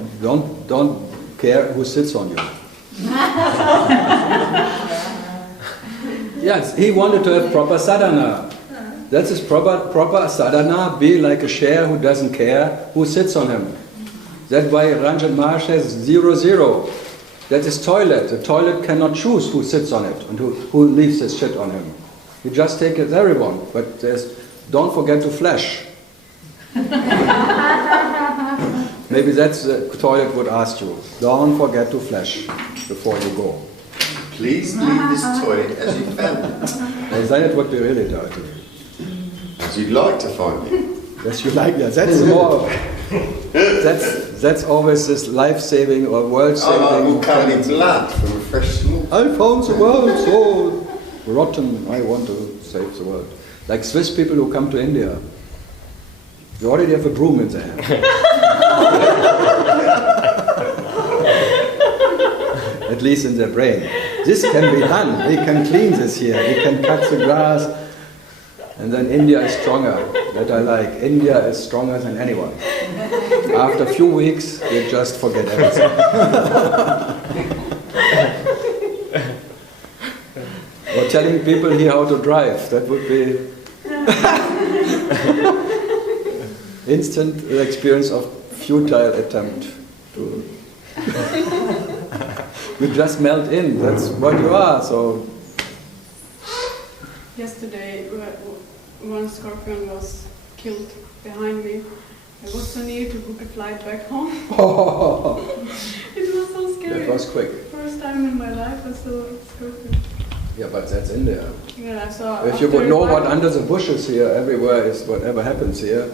care who sits on you. Yes, he wanted to have proper sadhana. That's his proper sadhana. Be like a share who doesn't care who sits on him. That's why Ranjan Maharaj has 0. That is toilet. The toilet cannot choose who sits on it and who leaves his shit on him. You just take it everyone, but don't forget to flush. Maybe that's the toilet would ask you. Don't forget to flush before you go. Please leave this toilet as you found it. Is that what we really do? As you'd like to find it. Yes, you like that. That's more. That's always this life-saving or world-saving. All covered in blood from a fresh smoke. I found the world so rotten. I want to save the world. Like Swiss people who come to India, they already have a broom in their hand. At least in their brain. This can be done. We can clean this here. We can cut the grass. And then India is stronger. That I like. India is stronger than anyone. After a few weeks, you just forget everything. Or telling people here how to drive. That would be instant experience of futile attempt to. You just melt in. That's what you are. So. Yesterday, one scorpion was killed behind me. I was so near to book a flight back home. Oh. It was so scary. That was quick. First time in my life I saw a scorpion. Yeah, but that's India. Yeah, I saw. If you would know what under the bushes here, everywhere is whatever happens here.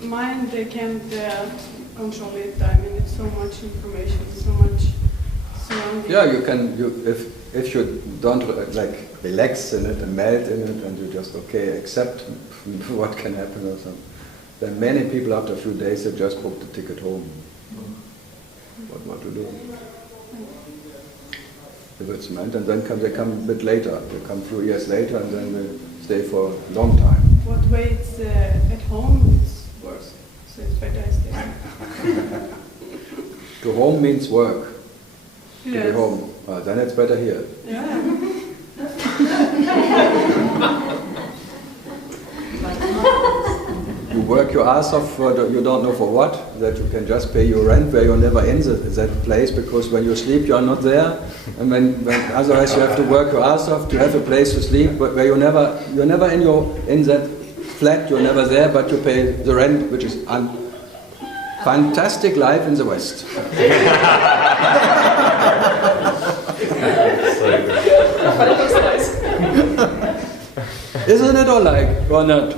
Mine, they can't control it. I mean, it's so much information, so much surrounding. Yeah, you can. If you don't like relax in it and melt in it, and you just accept what can happen or something. Then many people after a few days they just book the ticket home. What to do? If it's meant, and then they come a bit later. They come a few years later, and then they stay for a long time. What way it's at home, it's worse. So it's better I stay. To home means work. To Yes. be home. Then it's better here. Yeah. You work your ass off you don't know for what, that you can just pay your rent where you're never in that place, because when you sleep you are not there, and when otherwise you have to work your ass off to have a place to sleep, but where you're never in that flat, you're never there, but you pay the rent, which is fantastic life in the West. Isn't it or not?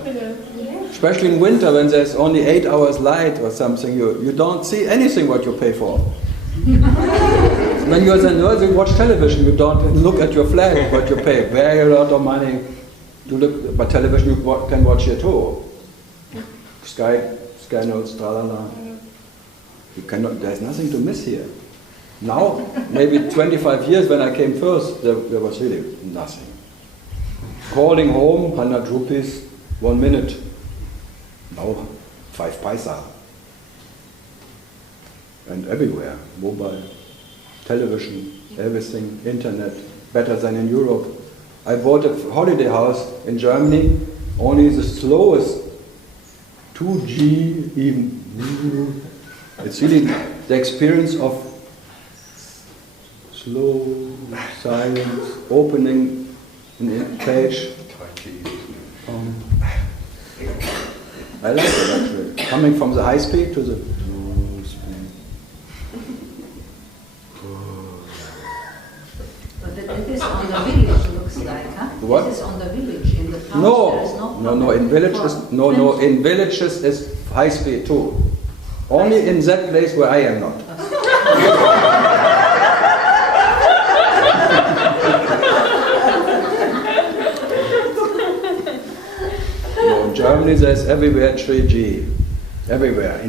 Especially in winter when there's only 8 hours light or something, you don't see anything what you pay for. When you're the nurse, you watch television, you don't look at your flat, what you pay. Very a lot of money to look, but television you can watch here too. Sky News, tralala. You cannot, there's nothing to miss here. Now, maybe 25 years when I came first, there was really nothing. Calling home, 100 rupees, 1 minute. Now, 5 paisa. And everywhere, mobile, television, everything, internet, better than in Europe. I bought a holiday house in Germany, only the slowest 2G even. It's really the experience of slow, silence, opening a page. I like it actually. Coming from the high speed to the low speed. But it is on the village, looks like, huh? What? This is on the village. In the town there is no problem. No. In villages is high speed too. Only in that place where I am not. No, in Germany there's everywhere 3G. Everywhere.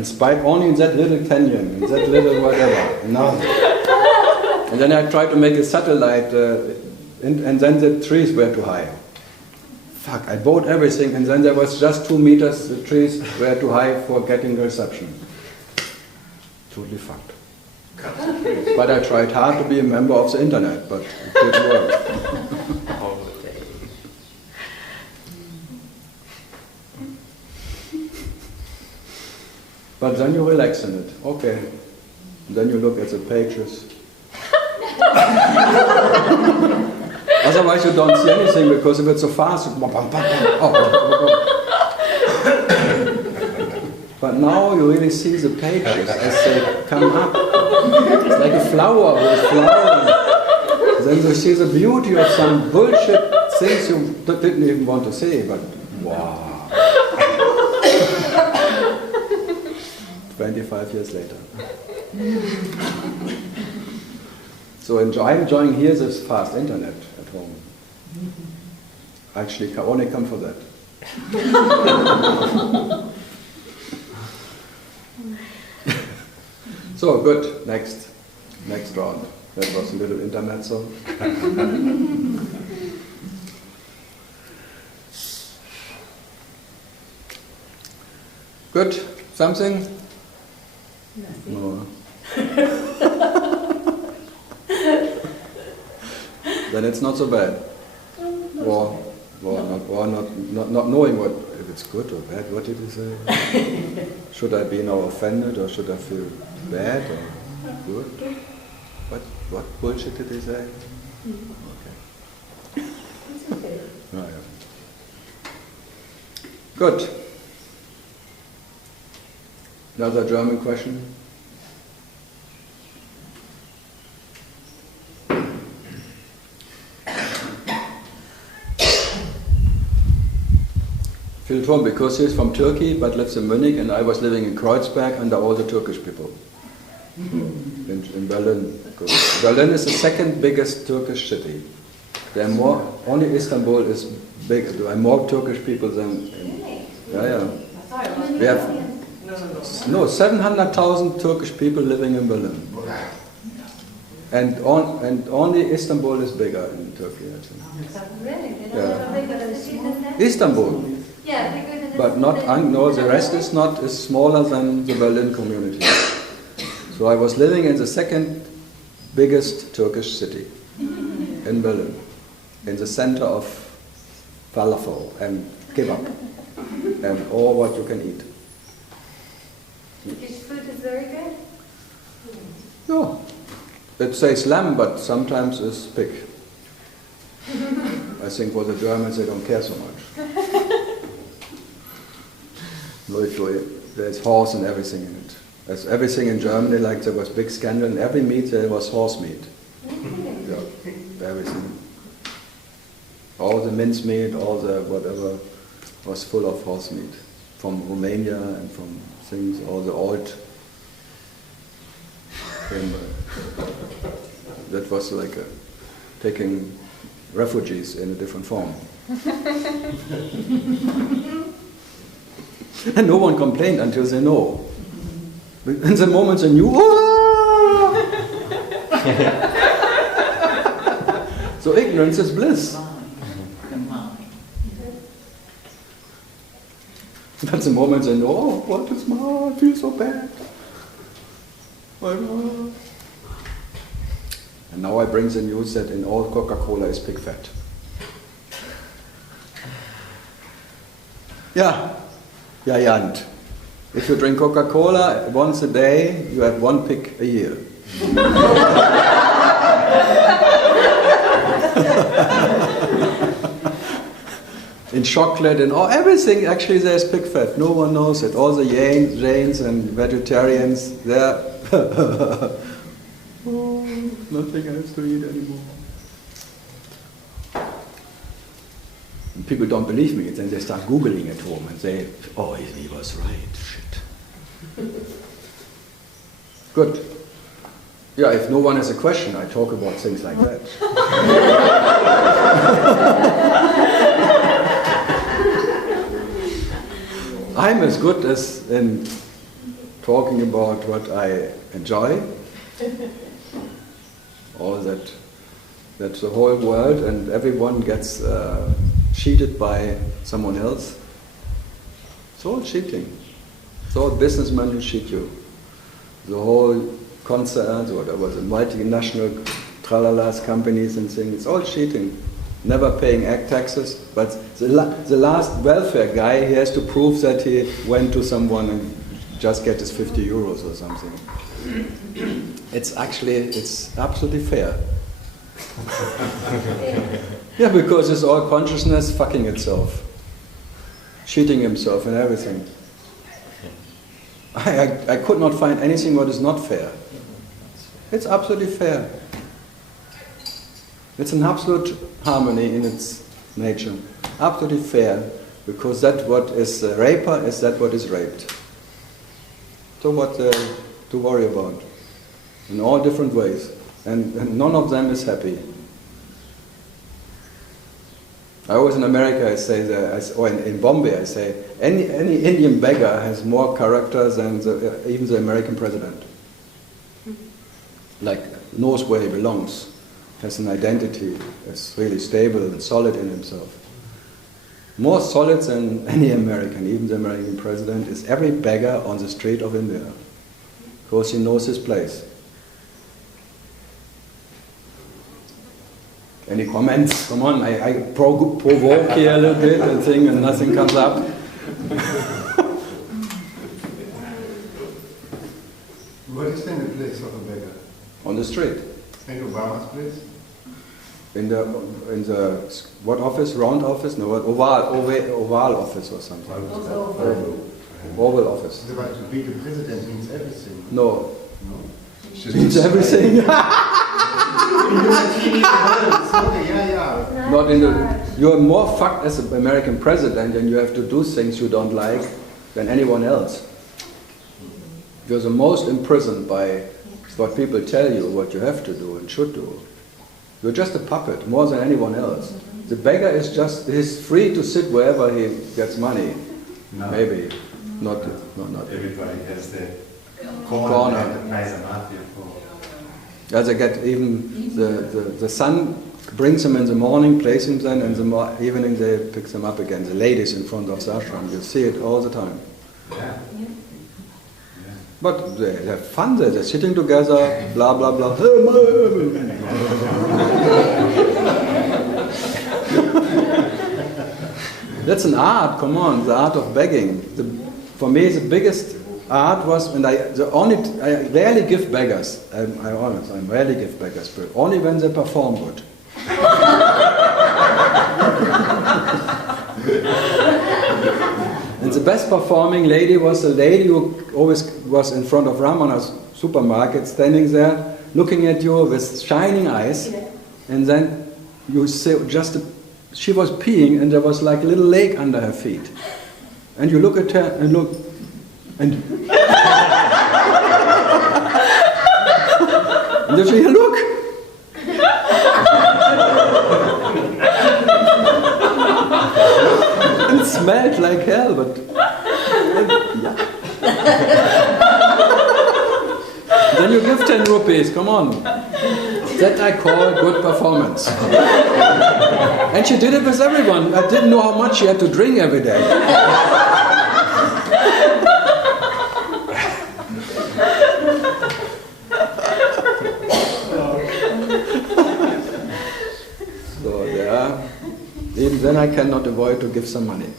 Only in that little canyon, in that little whatever. Nothing. And then I tried to make a satellite, and then the trees were too high. Fuck, I bought everything, and then there was just 2 meters, the trees were too high for getting the reception. Totally fucked. But I tried hard to be a member of the internet, but it didn't work. But then you relax in it. Okay. And then you look at the pages. Otherwise you don't see anything because if it's so fast, but now you really see the pages as they come up. It's like a flower with flowering. Then you see the beauty of some bullshit things you didn't even want to see, but wow. 25 years later. So I'm enjoying here this fast internet at home. Actually, only come for that. So good. Next round. That was a little intermezzo. Good. Something? No. Then it's not so bad. Or not knowing what, if it's good or bad. What did he say? Should I be now offended or should I feel bad or good? What bullshit did he say? Okay. Oh, yeah. Good. Another German question? Feel at home because he's from Turkey but lives in Munich and I was living in Kreuzberg under all the Turkish people. In Berlin. Berlin is the second biggest Turkish city. There are more, only Istanbul is big. There are more Turkish people than in, yeah. We have 700,000 Turkish people living in Berlin. And only Istanbul is bigger in Turkey, I think. Really? They don't Yeah. have a bigger city than that? Istanbul. Yeah, bigger than But no, the rest is smaller than the Berlin community. So I was living in the second biggest Turkish city, in Berlin, in the center of falafel and kebab, and all what you can eat. Turkish food is very good. No, it says lamb, but sometimes it's pig. I think for the Germans they don't care so much. There's horse and everything in it. There's everything in Germany, like there was big scandal, in every meat there was horse meat. Yeah, everything. All the mincemeat, all the whatever was full of horse meat. From Romania and from things, all the old. That was like taking refugees in a different form. And no one complained until they know. In the moment they knew, so ignorance is bliss. That's the moment they know, oh, what is my, I feel so bad. And now I bring the news that in all Coca-Cola is pig fat. Yeah, Jant. If you drink Coca-Cola once a day, you have 1 pig a year. In chocolate and all, everything actually there's pig fat. No one knows it. All the Jains and vegetarians, they're nothing else to eat anymore. And people don't believe me, then they start Googling at home and say, oh, he was right, shit. Good. Yeah, if no one has a question, I talk about things like that. I'm as good as in talking about what I enjoy, or that the whole world and everyone gets cheated by someone else. It's all cheating. It's all businessmen who cheat you. The whole concerns, whatever, the multinational tralalas companies and things, it's all cheating. Never paying taxes, but the last welfare guy, he has to prove that he went to someone and just get his 50 euros or something. It's absolutely fair. Yeah, because it's all consciousness fucking itself, cheating himself and everything. I could not find anything what is not fair. It's absolutely fair. It's an absolute harmony in its nature. Absolutely fair, because that what is a raper is that what is raped. So what to worry about? In all different ways. And none of them is happy. I always in America I say that, or in Bombay I say, any Indian beggar has more character than even the American president. Like, knows where he belongs, has an identity, is really stable and solid in himself. More solid than any American, even the American president, is every beggar on the street of India, because he knows his place. Any comments? Come on, I provoke here a little bit and thing, and nothing comes up. What is then the place of a beggar? On the street. In Obama's place? In the what office? Round office? No, oval office or something. Oval office. But to be the president means everything. No. No. Means everything. Not in the. You're more fucked as an American president, and you have to do things you don't like than anyone else. You're the most imprisoned by what people tell you, what you have to do and should do. You're just a puppet, more than anyone else. The beggar is he's free to sit wherever he gets money. No. Maybe. Not everybody has the corner. That pays a mafia for. As I get even the son brings him in the morning, plays him then, and the evening they picks him up again. The ladies in front of the ashram, you see it all the time. Yeah. But they have fun there, they're sitting together, blah blah blah. That's an art, come on, the art of begging. For me the biggest art was, and I rarely give beggars, I rarely give beggars, but only when they perform good. And the best performing lady was a lady who always was in front of Ramana's supermarket, standing there, looking at you with shining eyes, and then you say she was peeing and there was like a little lake under her feet. And you look at her and look, and and you say, look! It smelled like hell, but yeah. Then you give 10 rupees, come on. That I call good performance. And she did it with everyone. I didn't know how much she had to drink every day. Even then I cannot avoid to give some money.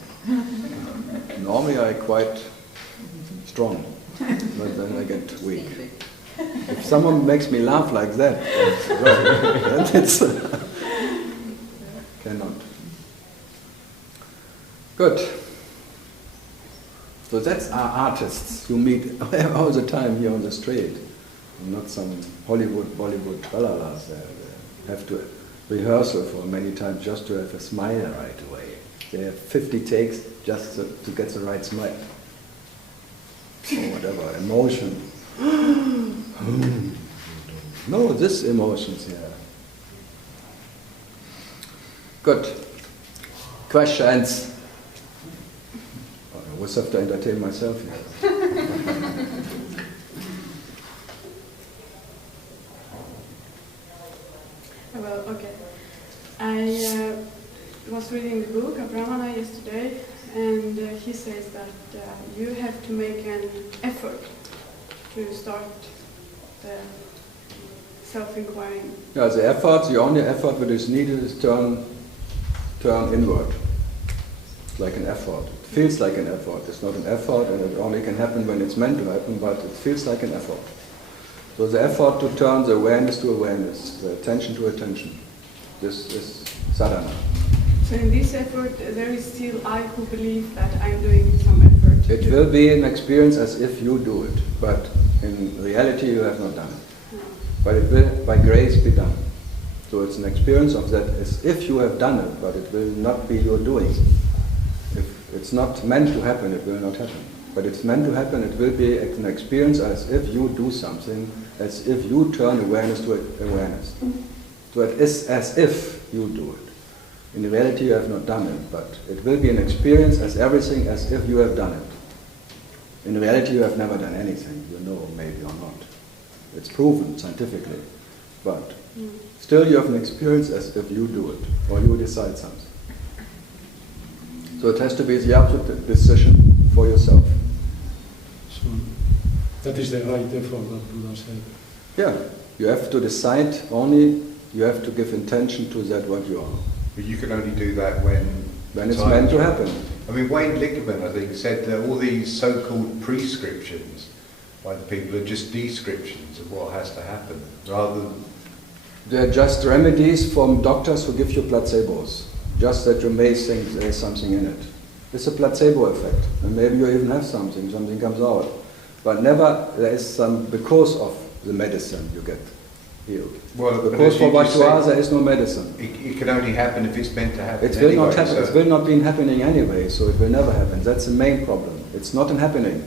Normally I quite strong, but then I get weak. If someone makes me laugh like that, then it's cannot. Good. So that's our artists you meet all the time here on the street. Not some Hollywood, Bollywood tralalas. They have to rehearsal for many times just to have a smile right away. They have 50 takes just to get the right smile. Or whatever, emotion. No, this emotions here. Good. Questions? I always have to entertain myself here. Well, okay. I was reading the book of Brahmana yesterday, and he says that you have to make an effort to start the self-inquiring. Yeah, the only effort that is needed is turn inward. It's like an effort. It feels like an effort. It's not an effort, and it only can happen when it's meant to happen, but it feels like an effort. So the effort to turn the awareness to awareness, the attention to attention. This is sadhana. So in this effort, there is still I who believe that I'm doing some effort. It will be an experience as if you do it, but in reality you have not done it. No. But it will, by grace, be done. So it's an experience of that as if you have done it, but it will not be your doing. If it's not meant to happen, it will not happen. But it's meant to happen, it will be an experience as if you do something, as if you turn awareness to awareness. So it is as if you do it. In reality you have not done it, but it will be an experience as everything as if you have done it. In reality you have never done anything, you know, maybe or not. It's proven scientifically. But still you have an experience as if you do it, or you decide something. So it has to be the absolute decision for yourself. So that is the right effort that Buddha said. Yeah, you have to decide only, you have to give intention to that what you are. But you can only do that when it's meant to happen. I mean, Wayne Lickman, I think, said that all these so-called prescriptions by the people are just descriptions of what has to happen, rather than... They're just remedies from doctors who give you placebos. Just that you may think there's something in it. It's a placebo effect. And maybe you even have something comes out. But never there is some, because of the medicine you get healed. Well, because for what you are, there is no medicine. It can only happen if it's meant to happen. It will anyway, not happen. so It will not be happening anyway, so it will never happen. That's the main problem. It's not an happening.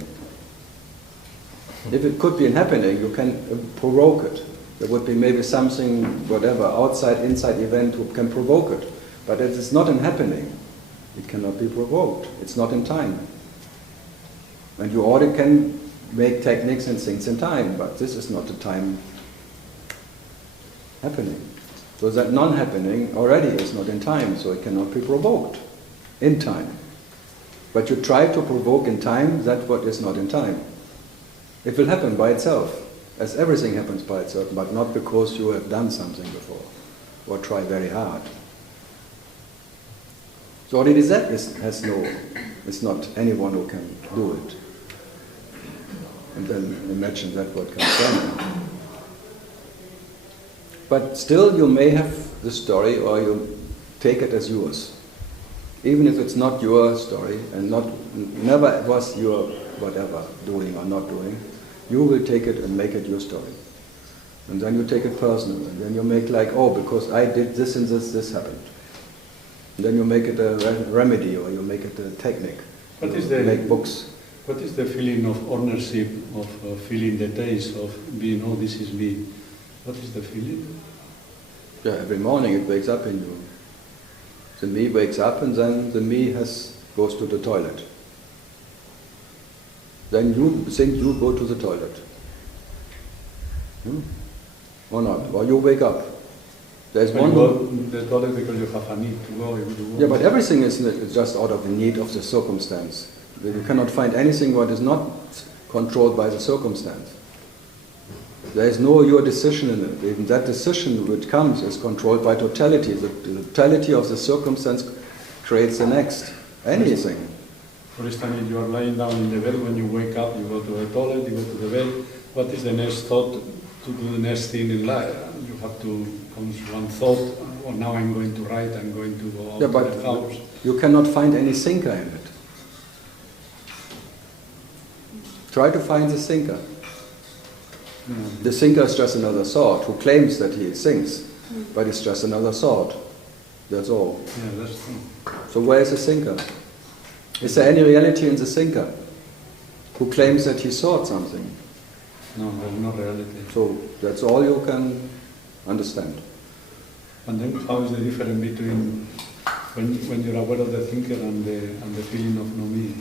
If it could be an happening, you can provoke it. There would be maybe something, whatever, outside, inside event who can provoke it. But it is not an happening. It cannot be provoked. It's not in time. And you already can make techniques and things in time, but this is not the time happening. So that non-happening already is not in time, so it cannot be provoked in time. But you try to provoke in time that what is not in time. It will happen by itself, as everything happens by itself, but not because you have done something before, or try very hard. So already that it's not anyone who can do it. And then imagine that what comes from. But still you may have the story, or you take it as yours. Even if it's not your story, and never was your whatever, doing or not doing, you will take it and make it your story. And then you take it personal, and then you make like, oh, because I did this and this happened. And then you make it a remedy, or you make it a technique. Make books. What is the feeling of ownership, of feeling the taste, of being, oh, this is me? What is the feeling? Yeah, every morning it wakes up in you. The me wakes up, and then the me goes to the toilet. Then you think you go to the toilet. Or not? Or you wake up. There's when one. You go to the toilet because you have a need to go. Yeah, but everything is just out of the need of the circumstance. You cannot find anything what is not controlled by the circumstance. There is no your decision in it. Even that decision which comes is controlled by totality. The totality of the circumstance creates the next. Anything. For instance, if you are lying down in the bed, when you wake up, you go to the toilet, you go to the bed. What is the next thought to do the next thing in life? You have to come to one thought, or now I'm going to write, I'm going to go out to the house. You cannot find any thinker in it. Try to find the thinker. The thinker is just another thought who claims that he thinks, but it's just another thought. That's all. Yeah, that's true. So where is the thinker? Is there any reality in the thinker who claims that he thought something? No, there's no reality. So that's all you can understand. And then how is the difference between when you're aware of the thinker and the feeling of no me?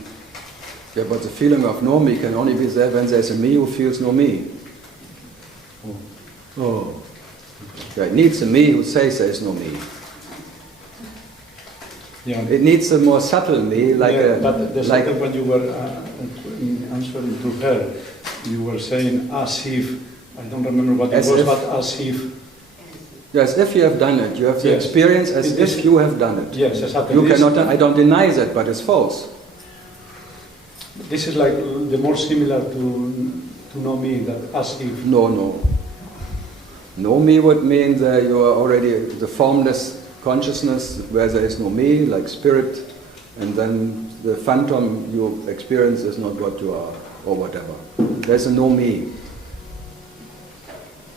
Yeah, but the feeling of no me can only be there when there's a me who feels no me. Oh. Yeah, it needs a me who says there is no me. Yeah. It needs a more subtle me, like yeah, a... But there's like, something when you were answering to her, you were saying as if, I don't remember what it As was, if- but as if... yes, if you have done it, you have the Yes. experience as It if is- you have done it. Yes, exactly. You This- cannot, I don't deny that, but it's false. This is like the more similar to know me, that as if... No, no. No me would mean that you are already the formless consciousness where there is no me, like spirit, and then the phantom you experience is not what you are, or whatever. There's a no me.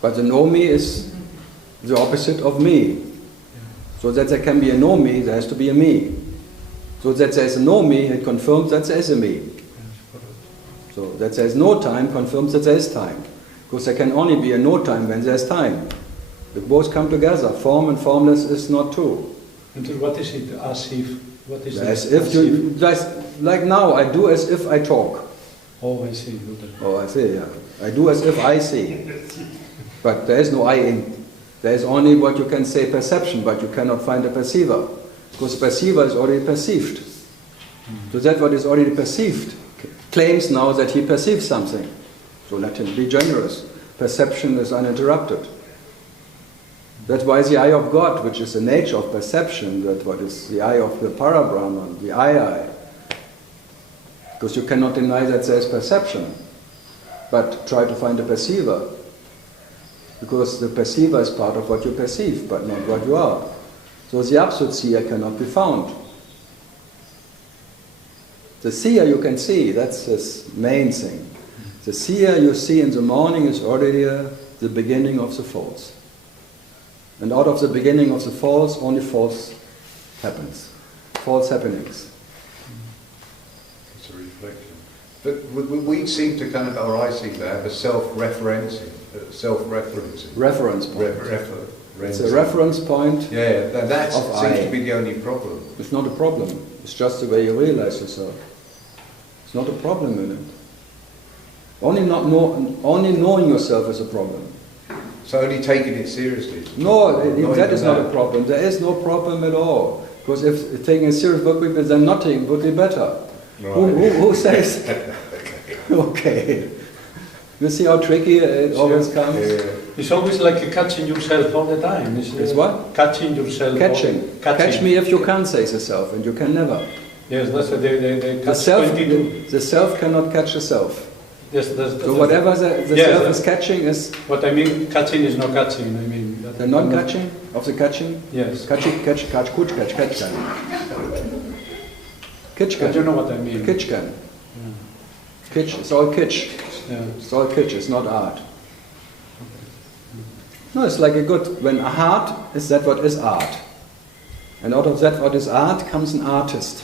But the no me is the opposite of me. So that there can be a no me, there has to be a me. So that there's a no me, it confirms that there is a me. So that there is no time confirms that there is time. Because there can only be a no time when there's time. They both come together. Form and formless is not true. And what is it, as if? What is As it? if you, like now, I do as if I talk. Oh, I see. Okay. Oh, I see, yeah. I do as if I see. But there is no I in. There is only what you can say perception, but you cannot find a perceiver. Because perceiver is already perceived. So that what is already perceived claims now that he perceives something. So let him be generous. Perception is uninterrupted. That's why the eye of God, which is the nature of perception, that what is the eye of the Parabrahman, the I. Because you cannot deny that there is perception, but try to find a perceiver. Because the perceiver is part of what you perceive, but not what you are. So the absolute seer cannot be found. The seer you can see, that's his main thing. The seer you see in the morning is already the beginning of the false. And out of the beginning of the false, only false happens. False happenings. It's a reflection. But we seem to kind of, or I seem to have a self-referencing. Reference point. It's a reference point. Yeah, that of seems I. to be the only problem. It's not a problem. It's just the way you realize yourself. It's not a problem in it. Only knowing yourself is a problem. So only taking it seriously. No, that is not a problem. There is no problem at all. Because if taking it serious would be, then nothing would be better. Right. Who says? Okay. You see how tricky it always comes? Yeah. It's always like catching yourself all the time. It's what? Catching yourself. Catching. Catch me if you can, says the self, and you can never. Yes, that's what they The catch self, 22. the self cannot catch the self. Yes, So whatever the Yes, self is catching is what I mean, catching is not catching. I mean the non-catching of the catching. Yes. Catch, catch, kuch, catch, can. Kitsch But you can. know what I mean. Kitsch can. Kitsch. It's all kitsch. Yeah. It's all kitsch. It's not art. No, it's like a good. When art is that what is art, and out of that what is art comes an artist.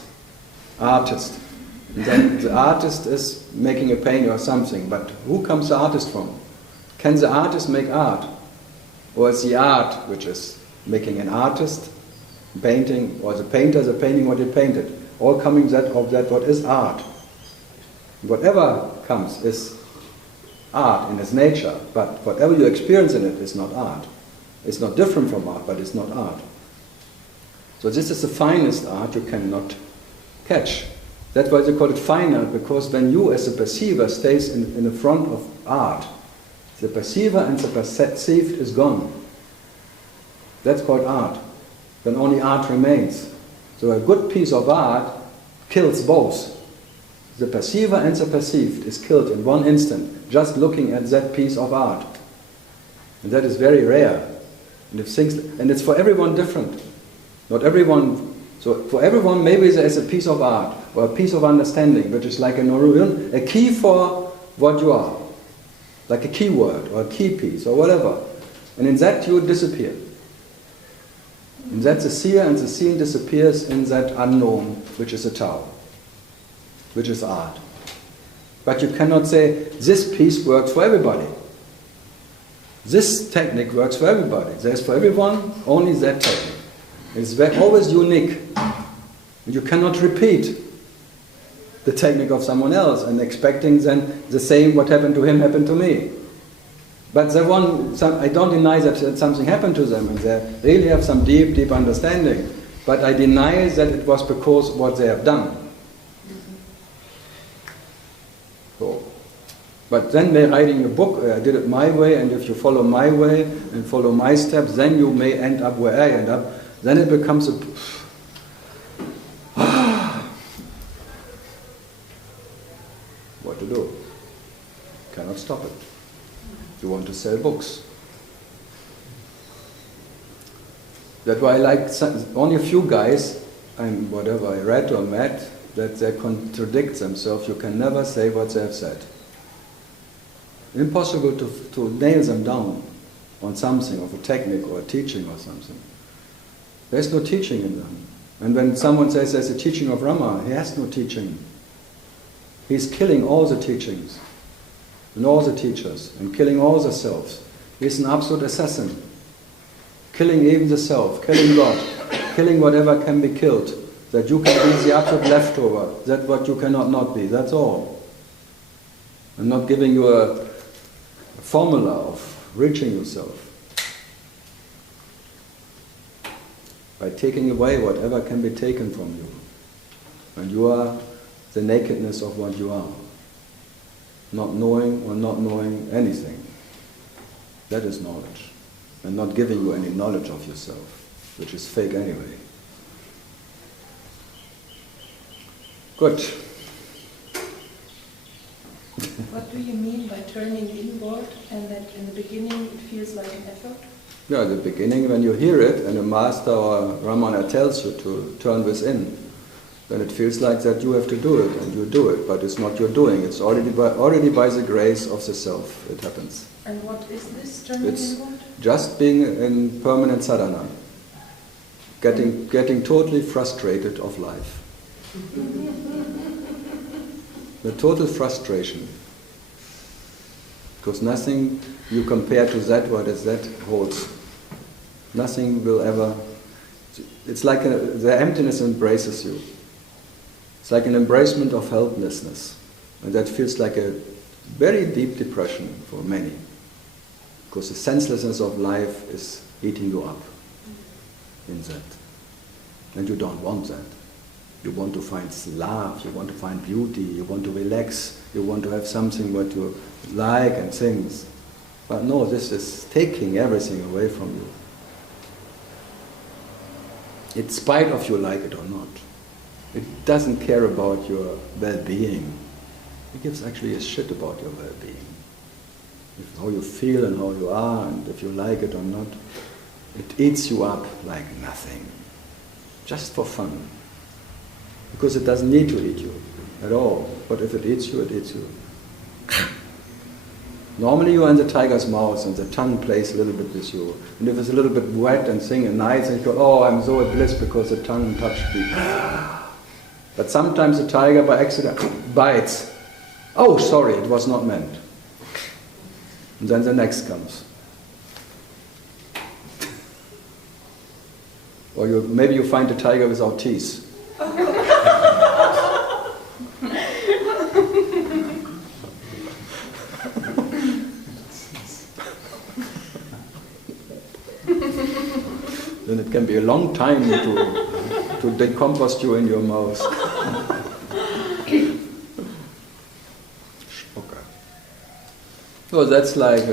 Artist. And then the artist is making a painting or something. But who comes the artist from? Can the artist make art? Or is the art which is making an artist, painting, or the painter, the painting what he painted? All coming of that what is art. Whatever comes is art in its nature, but whatever you experience in it is not art. It's not different from art, but it's not art. So this is the finest art you cannot catch. That's why they call it fine art, because when you as a perceiver stays in the front of art, the perceiver and the perceived is gone. That's called art. Then only art remains. So a good piece of art kills both. The perceiver and the perceived is killed in one instant, just looking at that piece of art. And that is very rare. And it's for everyone different. Not everyone. So for everyone, maybe there is a piece of art or a piece of understanding, which is like a key for what you are, like a keyword or a key piece or whatever. And in that you disappear. And that the seer and the seen disappears in that unknown, which is a Tao, which is art. But you cannot say, this piece works for everybody. This technique works for everybody. There's for everyone only that technique. It's always unique. And you cannot repeat the technique of someone else and expecting then the same what happened to him happened to me. But I don't deny that something happened to them, and they really have some deep, deep understanding. But I deny that it was because of what they have done. So, but then they're writing a book, I did it my way, and if you follow my way and follow my steps, then you may end up where I end up. Then it becomes a... What to do? Cannot stop it. You want to sell books. That's why I like only a few guys, and whatever I read or met, that they contradict themselves. You can never say what they have said. Impossible to nail them down on something, of a technique or a teaching or something. There's no teaching in them. And when someone says there's a teaching of Rama, he has no teaching. He's killing all the teachings and all the teachers and killing all the selves. He's an absolute assassin. Killing even the self, killing God, killing whatever can be killed. That you can be the absolute leftover, that what you cannot not be, that's all. I'm not giving you a formula of reaching yourself. By taking away whatever can be taken from you. And you are the nakedness of what you are. Not knowing or not knowing anything. That is knowledge. And not giving you any knowledge of yourself, which is fake anyway. Good. What do you mean by turning inward, and that in the beginning it feels like an effort? Yeah, at the beginning when you hear it and a master or Ramana tells you to turn within, then it feels like that you have to do it, and you do it, but it's not your doing, it's already by the grace of the self it happens. And what is this turning It's inward? just being in permanent sadhana, getting totally frustrated of life. The total frustration. Because nothing you compare to that, what is that, holds. Nothing will ever... It's like the emptiness embraces you. It's like an embracement of helplessness. And that feels like a very deep depression for many. Because the senselessness of life is eating you up in that. And you don't want that. You want to find love, you want to find beauty, you want to relax, you want to have something what you like and things. But no, this is taking everything away from you. In spite of you like it or not. It doesn't care about your well-being. It gives actually a shit about your well-being. How you feel and how you are, and if you like it or not. It eats you up like nothing. Just for fun. Because it doesn't need to eat you at all. But if it eats you, it eats you. Normally you are in the tiger's mouth and the tongue plays a little bit with you. And if it's a little bit wet and thing and nice, and you go, oh, I'm so at bliss because the tongue touched me. But sometimes the tiger by accident bites. Oh, sorry, it was not meant. And then the next comes. Or maybe you find a tiger without teeth. Then it can be a long time to decompose you in your mouth. Okay. So that's like,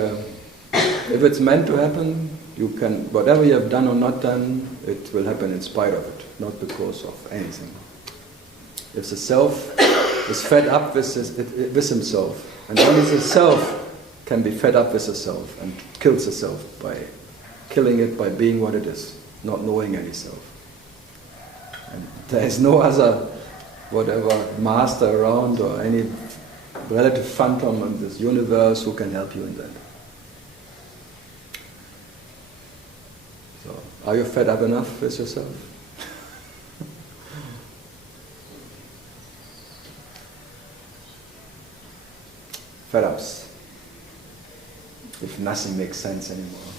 if it's meant to happen, you can, whatever you have done or not done, it will happen in spite of it, not because of anything. If the self is fed up with himself, and only the self can be fed up with the self and kills the self by killing it by being what it is, not knowing any self. And there is no other, whatever, master around or any relative phantom in this universe who can help you in that. So, are you fed up enough with yourself? Fed ups. If nothing makes sense anymore.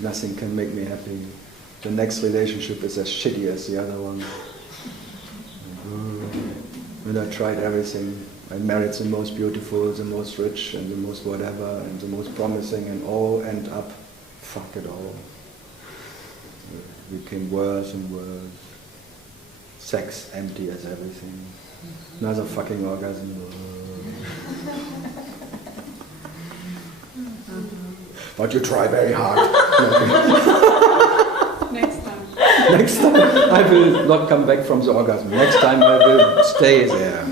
Nothing can make me happy. The next relationship is as shitty as the other one. And I tried everything. I married the most beautiful, the most rich, and the most whatever, and the most promising, and all end up, fuck it all. It became worse and worse. Sex empty as everything. Another fucking orgasm. But you try very hard. Next time. Next time I will not come back from the orgasm. Next time I will stay there.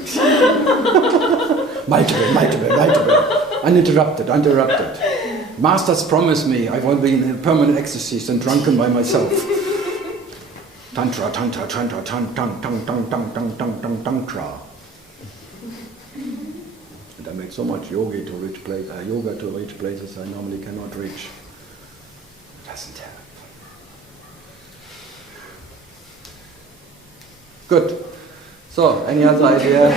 Multiple. Uninterrupted. Masters promise me I won't be in permanent ecstasy and drunken by myself. Tantra. And I make so much yoga to reach places I normally cannot reach. It doesn't help. Good. So, any other idea?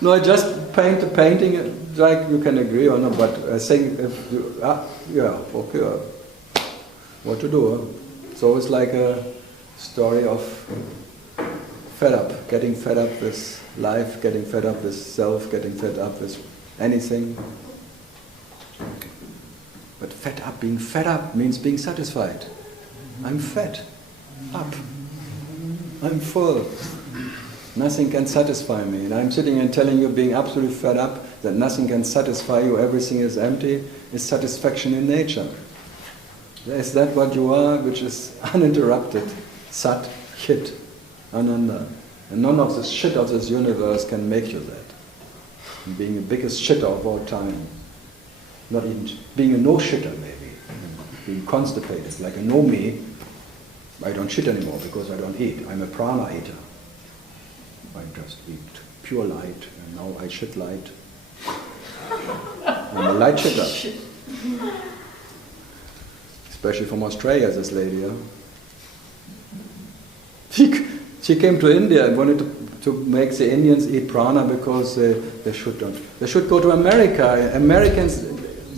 No, I just paint the painting, like you can agree or not, but I think if you, okay, what to do? Huh? So it's like a story of getting fed up with life, getting fed up with self, getting fed up with anything. But being fed up means being satisfied. I'm fed up. I'm full. Nothing can satisfy me. And I'm sitting and telling you, being absolutely fed up, that nothing can satisfy you, everything is empty, is satisfaction in nature. Is that what you are, which is uninterrupted? Sat, Chit, Ananda. And none of this shit of this universe can make you that. And being the biggest shitter of all time. Not even being a no-shitter, maybe. Being constipated, like a no-me. I don't shit anymore because I don't eat. I'm a prana eater. I just eat pure light, and now I shit light. I'm a light shitter. Especially from Australia, this lady. Huh? She came to India and wanted to make the Indians eat prana because they should go to America. Americans,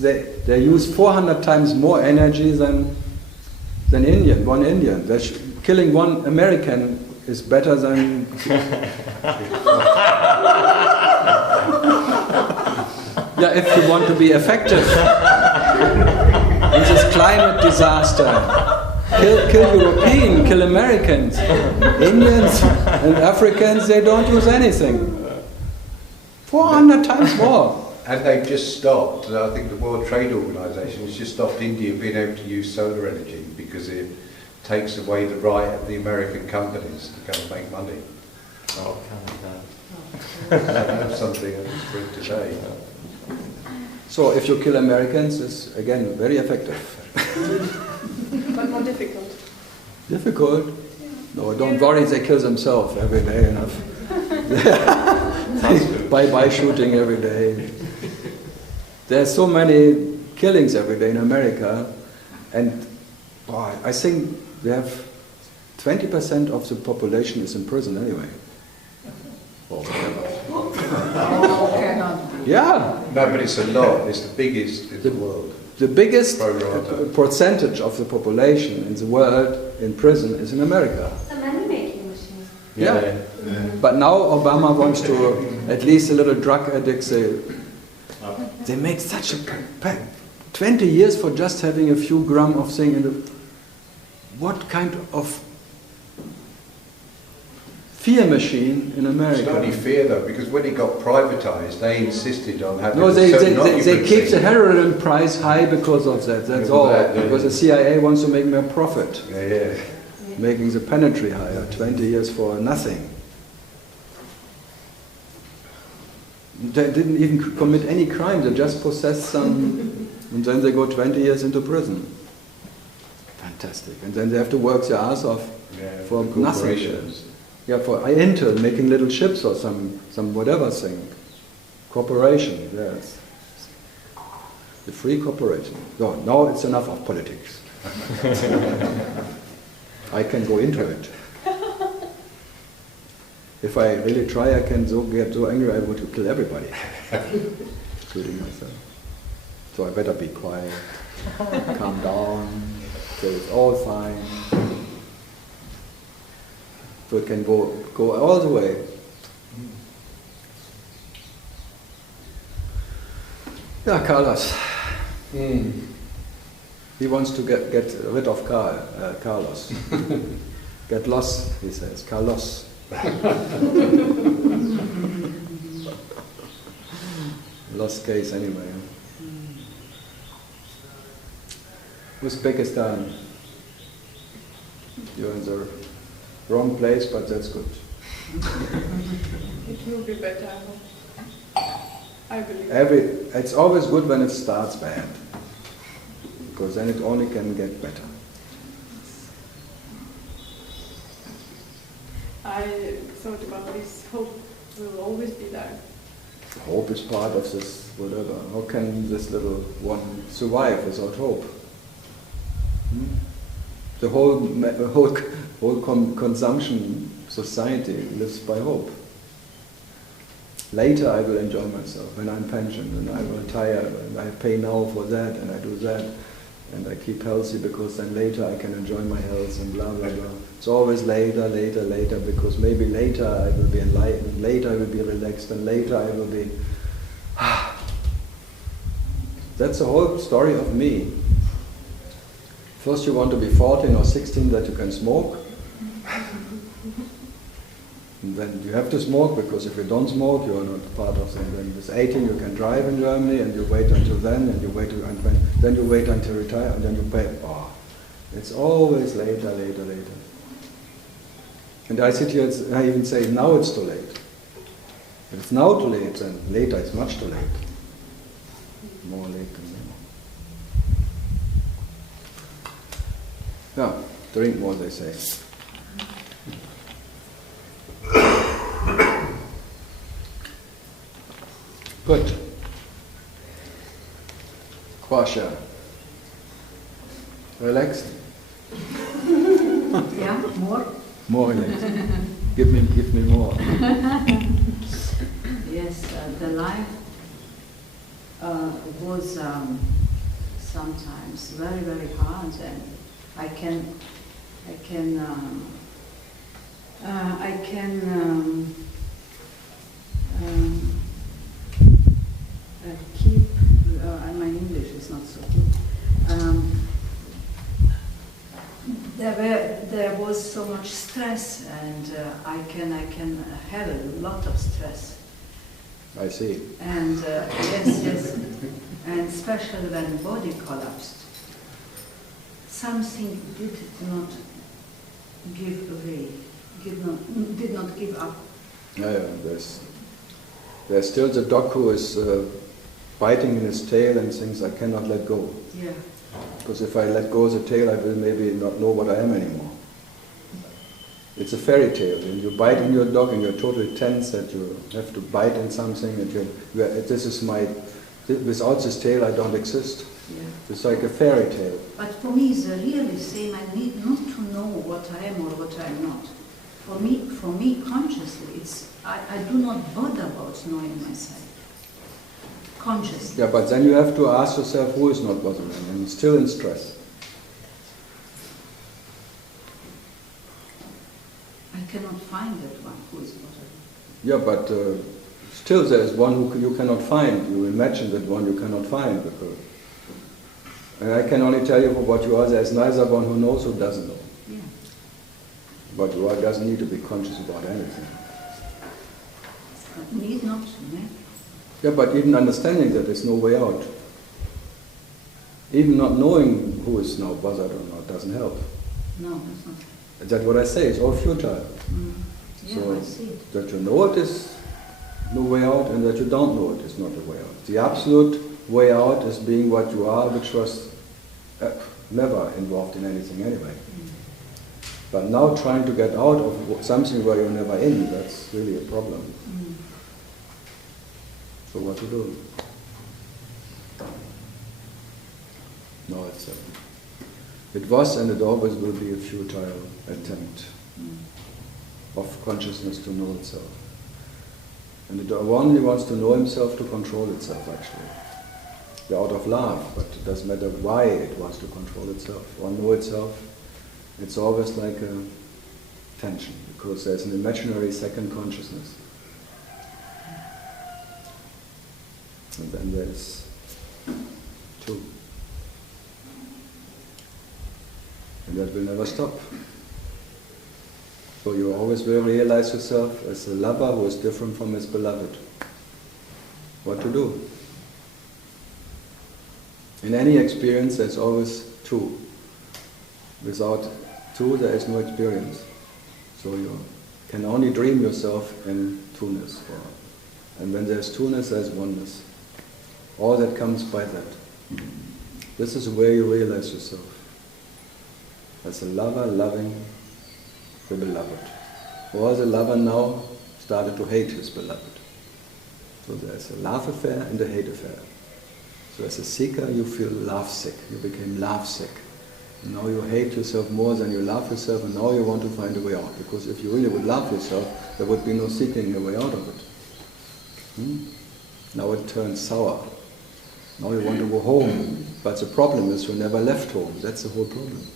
they use 400 times more energy than Indian. One Indian. Killing one American is better than. Yeah, if you want to be effective in this climate disaster. Kill European, kill Americans. Indians and Africans, they don't use anything. 400 times more. And they've just stopped, I think the World Trade Organization has just stopped India being able to use solar energy because it takes away the right of the American companies to go and make money. Oh, Canada. That's something I just read today. So if you kill Americans, it's again very effective. But more difficult. Difficult? No, don't worry, they kill themselves every day enough. Bye-bye shooting every day. There's so many killings every day in America, and I think we have 20% of the population is in prison anyway. Or whatever. Yeah. No, but it's a lot. It's the biggest in the world. The biggest percentage of the population in the world in prison is in America. It's a money-making machine. Yeah. But now Obama wants to, at least the little drug addicts, they make such a 20 years for just having a few grams of thing in the. What kind of fear machine in America? It's not only fear though, because when it got privatized, they insisted on having. No, they keep the heroin price high because of that. That's all. Because the CIA wants to make more profit. Yeah. Making the penitentiary higher. 20 years for nothing. They didn't even commit any crime. They just possessed some, and then they go 20 years into prison. Fantastic. And then they have to work their ass off for nothing. Yeah, for Intel, making little chips or some whatever thing. Corporation, yes. The free corporation. No, now it's enough of politics. I can go into it. If I really try, I can get so angry I want to kill everybody, including myself. So I better be quiet, calm down, so it's all fine. So it can go all the way. Yeah, Carlos. He wants to get rid of Carlos. Get lost, he says. Carlos. Lost case anyway. Uzbekistan. You're in the wrong place, but that's good. It will be better, I hope. I believe. It's always good when it starts bad, because then it only can get better. I thought about this. Hope will always be there. Hope is part of this whatever. How can this little one survive without hope? The whole consumption society lives by hope. Later I will enjoy myself when I'm pensioned and I will retire and I pay now for that and I do that and I keep healthy because then later I can enjoy my health and blah blah blah. It's always later because maybe later I will be enlightened, later I will be relaxed and later I will be... That's the whole story of me. First you want to be 14 or 16 that you can smoke. And then you have to smoke because if you don't smoke, you are not part of them. When with 18 you can drive in Germany and you wait until then and you wait then you wait until retire and then you pay. Oh, it's always later. And I sit here, I even say now it's too late. If it's now too late, then later it's much too late. More late than never. Yeah, drink more, they say. Good. Kwasha. Relaxed? Yeah, more? More relaxed. Give me more. Yes, the life was sometimes very, very hard, and I can keep. My English is not so good. There was so much stress, and I can have a lot of stress. I see. And yes, and especially when the body collapsed, something did not give away, did not give up. Yeah, there's still the dog who is biting in his tail and thinks I cannot let go. Yeah. Because if I let go of the tail, I will maybe not know what I am anymore. It's a fairy tale. When you bite in your dog and you're totally tense that you have to bite in something and without this tail I don't exist. Yeah. It's like a fairy tale. But for me, it's really same. I need not to know what I am or what I am not. For me, consciously, I do not bother about knowing myself. Consciously. Yeah, but then you have to ask yourself who is not bothering and still in stress. I cannot find that one who is bothering. Yeah, but still there is one who you cannot find. You imagine that one you cannot find. And I can only tell you for what you are, there is neither one who knows who doesn't know. Yeah. But you doesn't need to be conscious about anything. But need not, no? Yeah, but even understanding that there's no way out. Even not knowing who is now bothered or not doesn't help. No, that's not. That's what I say, it's all futile. Yeah, So I see it. that you know it is no way out and that you don't know it is not a way out. The absolute way out is being what you are, which was never involved in anything anyway. But now trying to get out of something where you're never in, that's really a problem. So what to do? No, it was and it always will be a futile attempt of consciousness to know itself. And it only wants to know himself to control itself, actually. They're out of love, but it doesn't matter why it wants to control itself or know itself. It's always like tension, because there's an imaginary second consciousness. And then there's two. And that will never stop. So you always will realize yourself as a lover who is different from his beloved. What to do? In any experience there's always two. Without two there is no experience. So you can only dream yourself in two-ness. And when there's two-ness, there's oneness. All that comes by that. This is where you realize yourself. As a lover loving the beloved. Or as a lover now started to hate his beloved. So there's a love affair and a hate affair. So as a seeker you feel love sick. You became love sick. And now you hate yourself more than you love yourself, and now you want to find a way out. Because if you really would love yourself, there would be no seeking a way out of it. Now it turns sour. Now you want to go home. But the problem is you never left home. That's the whole problem.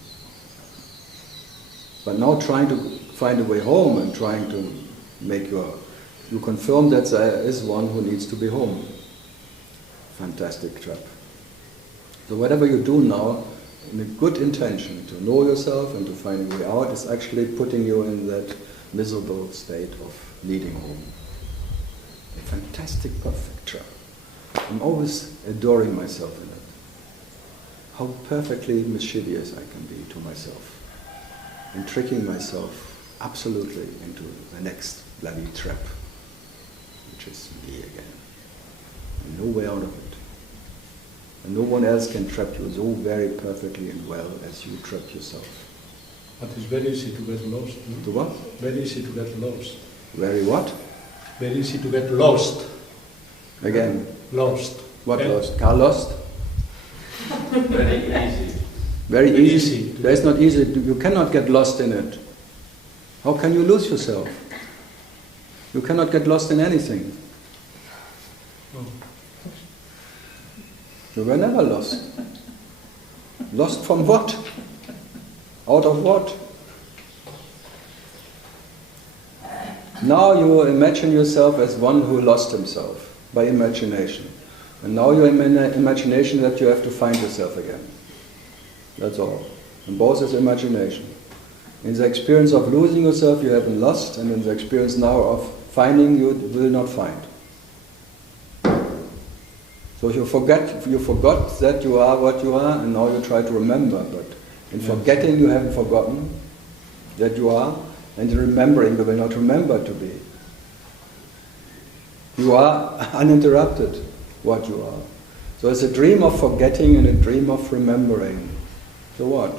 But now trying to find a way home and trying to make you confirm that there is one who needs to be home. Fantastic trap. So whatever you do now, in a good intention to know yourself and to find a way out, is actually putting you in that miserable state of needing home. A fantastic, perfect trap. I'm always adoring myself in it. How perfectly mischievous I can be to myself. And tricking myself absolutely into the next bloody trap, which is me again. And no way out of it. And no one else can trap you so very perfectly and well as you trap yourself. But it's very easy to get lost. No? To what? Very easy to get lost. Very what? Very easy to get lost. Again? Lost. What lost? Karl lost? Very easy. Very easy. That's not easy. You cannot get lost in it. How can you lose yourself? You cannot get lost in anything. Oh. You were never lost. Lost from what? Out of what? Now you imagine yourself as one who lost himself by imagination. And now you're in imagination that you have to find yourself again. That's all. And both is imagination. In the experience of losing yourself you haven't lost, and in the experience now of finding you will not find. So you forgot that you are what you are, and now you try to remember, but in forgetting you haven't forgotten that you are, and in remembering you will not remember to be. You are uninterrupted what you are. So it's a dream of forgetting and a dream of remembering. So what?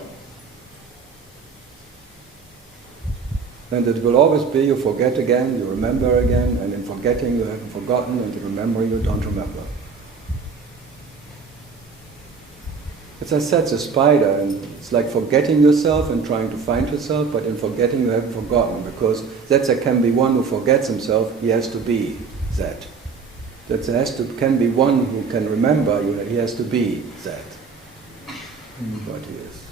And it will always be you forget again, you remember again, and in forgetting you haven't forgotten, and in remembering you don't remember. As I said, it's a spider, and it's like forgetting yourself and trying to find yourself, but in forgetting you haven't forgotten, because that there can be one who forgets himself, he has to be that. That there can be one who can remember you, he has to be that. What he is.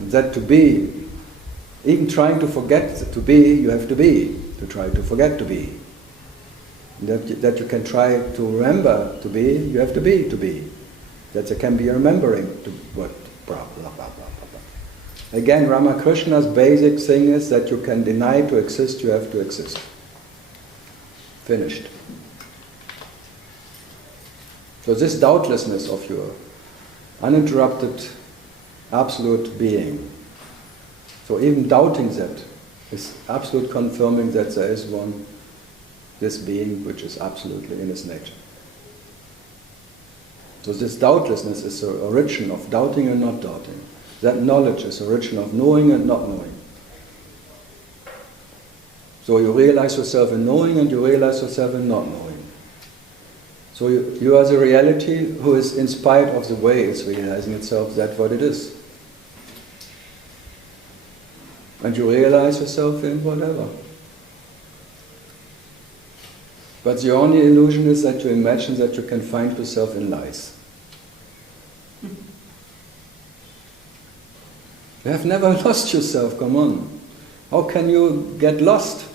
And that to be, even trying to forget to be, you have to be, to try to forget to be. And that you can try to remember to be, you have to be to be. That there can be a remembering to what, blah, blah, blah, blah, blah. Again, Ramakrishna's basic thing is that you can deny to exist, you have to exist. Finished. So this doubtlessness of your uninterrupted, absolute being. So even doubting that is absolute confirming that there is one, this being which is absolutely in its nature. So this doubtlessness is the origin of doubting and not doubting. That knowledge is the origin of knowing and not knowing. So you realize yourself in knowing and you realize yourself in not knowing. So you are the reality who is, in spite of the way it's realizing itself, that's what it is. And you realize yourself in whatever. But the only illusion is that you imagine that you can find yourself in lies. You have never lost yourself, come on. How can you get lost?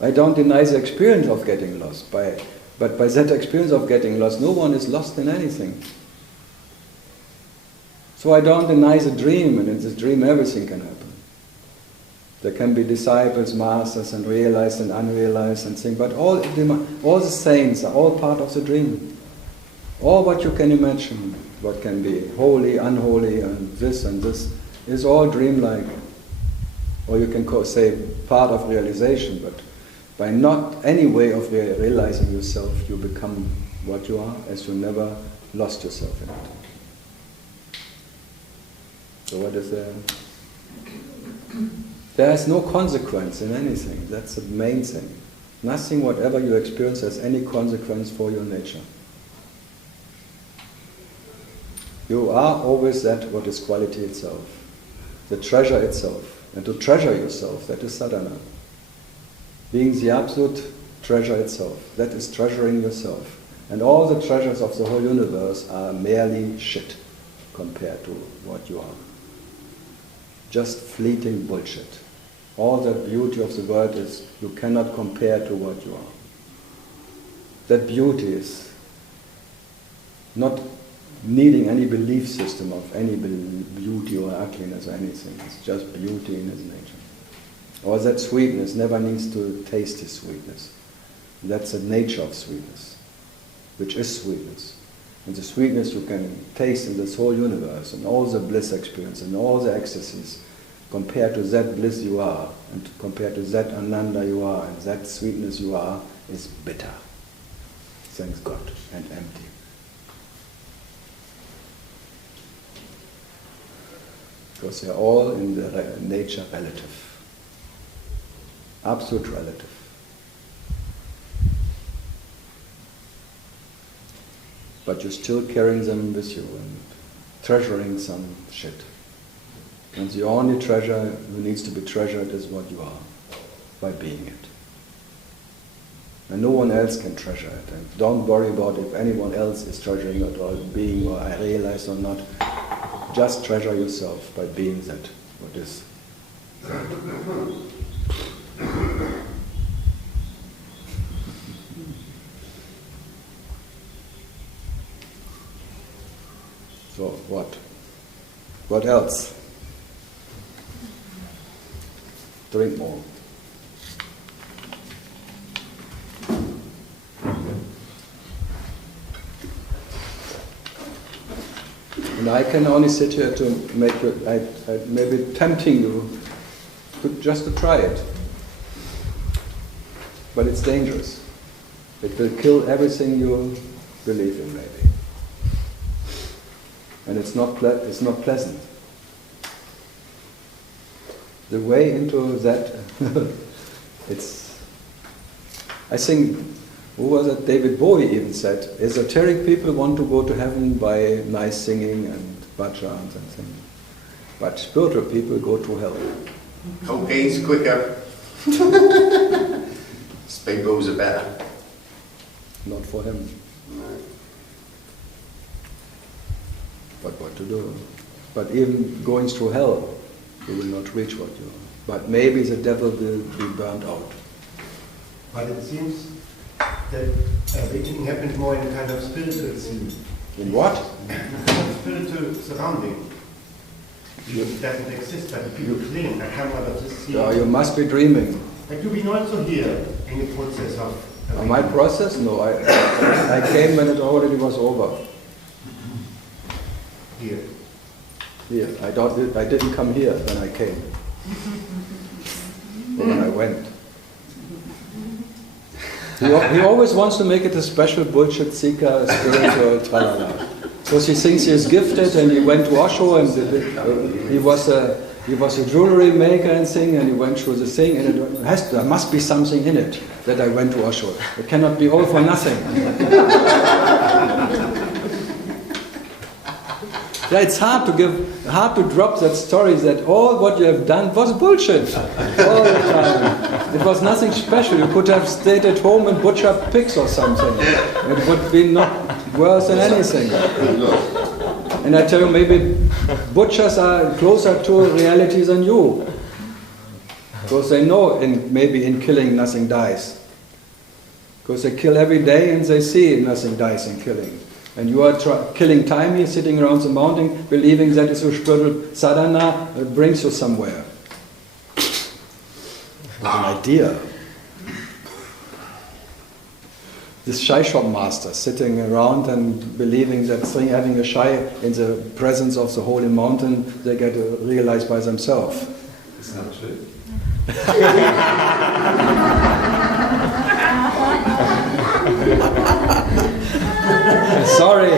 I don't deny the experience of getting lost, but by that experience of getting lost, no one is lost in anything. So I don't deny the dream, and in this dream everything can happen. There can be disciples, masters, and realized and unrealized and things, but all the saints are all part of the dream. All what you can imagine, what can be holy, unholy, and this is all dreamlike. Or you can say part of realization, but by not any way of realizing yourself, you become what you are, as you never lost yourself in it. So what is there? There is no consequence in anything. That's the main thing. Nothing, whatever you experience, has any consequence for your nature. You are always that what is quality itself, the treasure itself. And to treasure yourself, that is sadhana. Being the absolute treasure itself, that is treasuring yourself. And all the treasures of the whole universe are merely shit compared to what you are. Just fleeting bullshit. All the beauty of the world is you cannot compare to what you are. That beauty is not needing any belief system of any beauty or ugliness or anything. It's just beauty in its nature. Or that sweetness never needs to taste its sweetness. That's the nature of sweetness, which is sweetness. And the sweetness you can taste in this whole universe and all the bliss experience and all the ecstasies, compared to that bliss you are and compared to that ananda you are and that sweetness you are, is bitter. Thanks God, and empty. Because they are all in the nature relative. Absolute relative. But you're still carrying them with you and treasuring some shit. And the only treasure who needs to be treasured is what you are, by being it. And no one else can treasure it. And don't worry about if anyone else is treasuring it or being or I realize or not. Just treasure yourself by being that, what is. So what? What else? Drink more. And I can only sit here to make you, maybe tempting you just to try it. But it's dangerous. It will kill everything you believe in, maybe. And it's not pleasant. The way into that, I think, who was it? David Bowie even said, esoteric people want to go to heaven by nice singing and bhajans and things. But spiritual people go to hell. Cocaine's quicker. Speedballs are better. Not for him. But what to do? But even going through hell, you will not reach what you are. But maybe the devil will be burnt out. But it seems that awakening happens more in a kind of spiritual scene. In what? In a kind of spiritual surrounding. It doesn't exist, but the people claim I come out of this scene. Yeah, you must be dreaming. But you've been also here in the process of awakening. My process? No, I came when it already was over. Here. Here. I didn't come here when I came. Or when I went. He always wants to make it a special bullshit seeker, spiritual, tralala. So he thinks he is gifted, and he went to Osho, and he was a jewelry maker and thing, and he went through the thing, and there must be something in it that I went to Osho. It cannot be all for nothing. Yeah, it's hard to drop that story that all what you have done was bullshit all the time. It was nothing special. You could have stayed at home and butchered pigs or something. It would be not worse than anything. And I tell you, maybe Butchers are closer to reality than you. Because they know maybe in killing nothing dies. Because they kill every day and they see nothing dies in killing. And you are killing time here, sitting around the mountain, believing that it's a spiritual sadhana that brings you somewhere. What an idea. This Shai shop master sitting around and believing that having a Shai in the presence of the holy mountain, they get realized by themselves. It's not true. Sorry.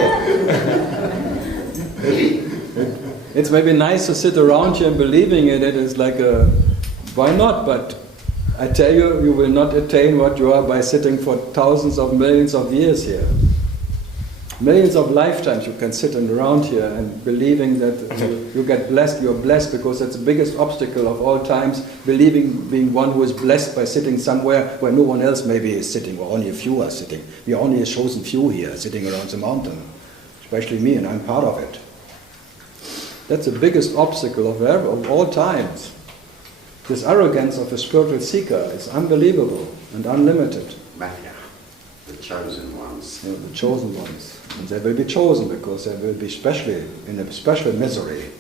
It's maybe nice to sit around here and believing in it. It's like why not? But I tell you, you will not attain what you are by sitting for thousands of millions of years here. Millions of lifetimes you can sit around here and believing that you get blessed, you're blessed, because that's the biggest obstacle of all times, believing being one who is blessed by sitting somewhere where no one else maybe is sitting, or only a few are sitting. We are only a chosen few here sitting around the mountain, especially me, and I'm part of it. That's the biggest obstacle of all times. This arrogance of a spiritual seeker is unbelievable and unlimited. Maya, the chosen ones. Yeah, the chosen ones. And they will be chosen because they will be in a special misery.